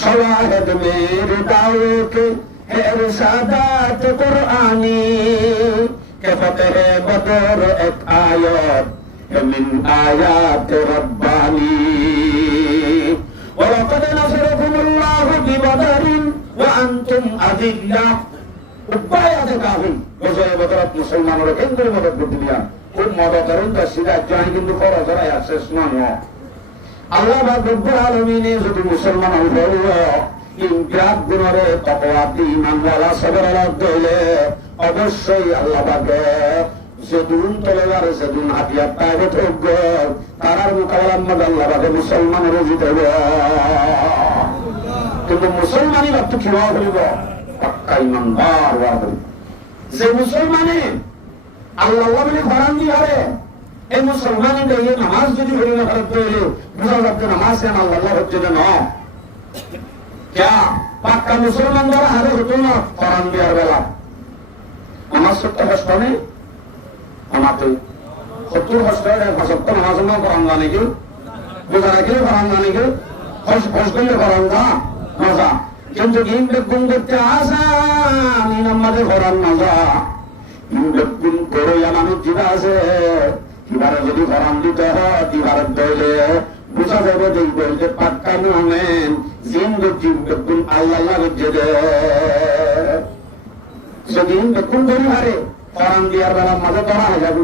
शवाहिद मेरे दावे के है इरशादात कुरआनी के फतेह बदर एक आयत है मिन आयात रब्बानी वलक़द नसरकुमुल्लाहु बिबदरिन व अंतुम अज़िल्ला উপায় আছে কাফি বজয় বদরত মুসলমানরা কেন্দ্রে মদত করতে দিয়া খুব মদত করেন তো সিধা জয় কিন্তু ফরজ হয় আর শেষ নয় আল্লাহ রব্বুল আলামিন যদি মুসলমান হইল ইনকিয়াব গুণরে তাকওয়া ঈমান ওয়ালা সবর রাখলে অবশ্যই আল্লাহ পাকে যেদিন তলেবার যেদিন হাতিয়ার পাইবে ঠকব তারার মোকাবেলা মধ্যে আল্লাহ পাকে মুসলমানের জিতে হবে কিন্তু মুসলমানই ভাবতো কিভাবে হইব পাক্কা ইমানদার ওয়াদা যে মুসলমানে আল্লাহ বলে ফরমান দিয়ে হবে এই মুসলমানি দিয়ে নামাজ যদি পড়ি না করতে হলে বুঝা যাবে নামাজ কেন আল্লাহ হচ্ছে না क्या পাক্কা মুসলমান দ্বারা হারে হতো না ফরমান দেওয়ার বেলা নামাজ সত্য কষ্ট নেই আমাতে 70 কষ্ট হয় 70 নামাজ না ফরমান জানে কি বুঝা রাখলে ফরমান জানে কি খোঁজ করলে ফরমান না মজা কিন্তু দিন বেগুন করতে আসান আমাদের ফরমান মজা দিন বেগুন করে মানুষ যেটা আছে কিভাবে যদি ফরাম দিতে হয় কিভাবে দইলে বুঝা যাবে যে বলতে পাক্কা মোমেন জিন গজিব গুণ আল্লাহ গজে দে সেদিন কোন ধরি হারে ফরাম দিয়ার বেলা মাঝে ধরা হয়ে যাবে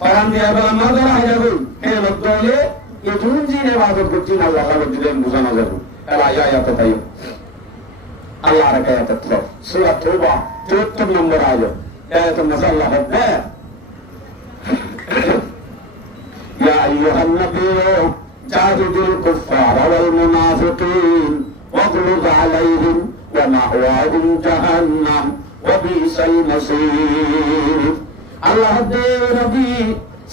ফরাম দিয়ার বেলা মাঝে ধরা হয়ে যাবে এই লোক দইলে এই কোন জিন ইবাদত করছেন আল্লাহ গজে দেন বুঝানো যাবে এলা আয়াত তাই আল্লাহ রে আয়াত তো সূরা তওবা 74 নম্বর আয়াত আয়াত মাসাল্লাহ হবে يا أيها النبي جاهد الكفار والمنافقين واغلظ عليهم ومأواهم جهنم وبئس المصير الله নবী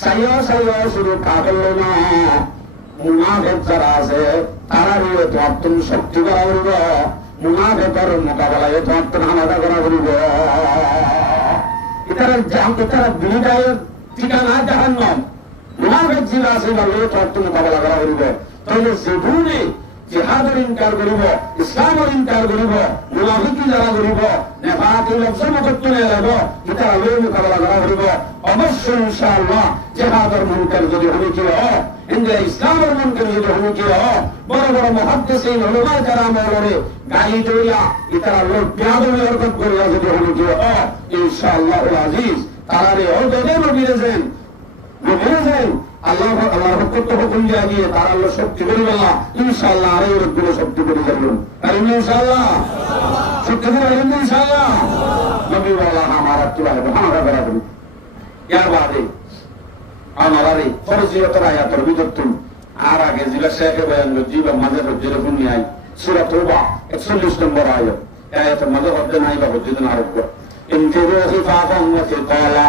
সাইয়া শুরু কাগলনা মুনাফিক যারা আছে তারারও তো তুমি শক্তি করা হইব মুনাফিকের মোকাবেলায় তো তুমি হামলা করা হইব ইতারা বিদায় ঠিকানা জাহান্নাম মুনাফিক যারা আছে তারারও তো তুমি মোকাবেলা করা হইব তাহলে জীবনে জিহাদের ইনকার করিব ইসলামের ইনকার করিব মুনাফিকি যারা করিব নেফাকের লফজের মতো তুলে যাব ইতারা লোক মোকাবেলা করা হইব অবশ্যই ইনশাআল্লাহ জিহাদের মুনকার যদি হুমকি হয় ইন্দ্রিয়া ইসলামের মুনকার যদি হুমকি হয় বড় বড় মুহাদ্দিসিন উলামা কেরাম ওরে গালি দইয়া ইতারা লোক বিয়াদবি হরকত করিয়া যদি হুমকি হয় ইনশাআল্লাহুল আজিজ তারারে ওদের নবীরেছেন আল্লাহ হুকুম দিয়ে তারা আল্লাহ শক্তি করিবে না ইনশাআল্লাহ আরো গুলো শক্তি করে যাবেন ইনশাআল্লাহ শক্তি করে ইনশাআল্লাহ নবী বলা আমার তুলালে আমরা বরাবর ইয়ার বাদে আমার আরে ফরজিয়তের আয়াতের বিদর্তন আর আগে জিলা শেখে বয়ান জিবা মাঝে হজ্জের ভূমি আই সূরা তওবা 41 নম্বর আয়াত আয়াতের মাঝে হজ্জে নাই বা হজ্জে না আরোগ্য ইনফিরু খিফাফান ওয়া সিকালা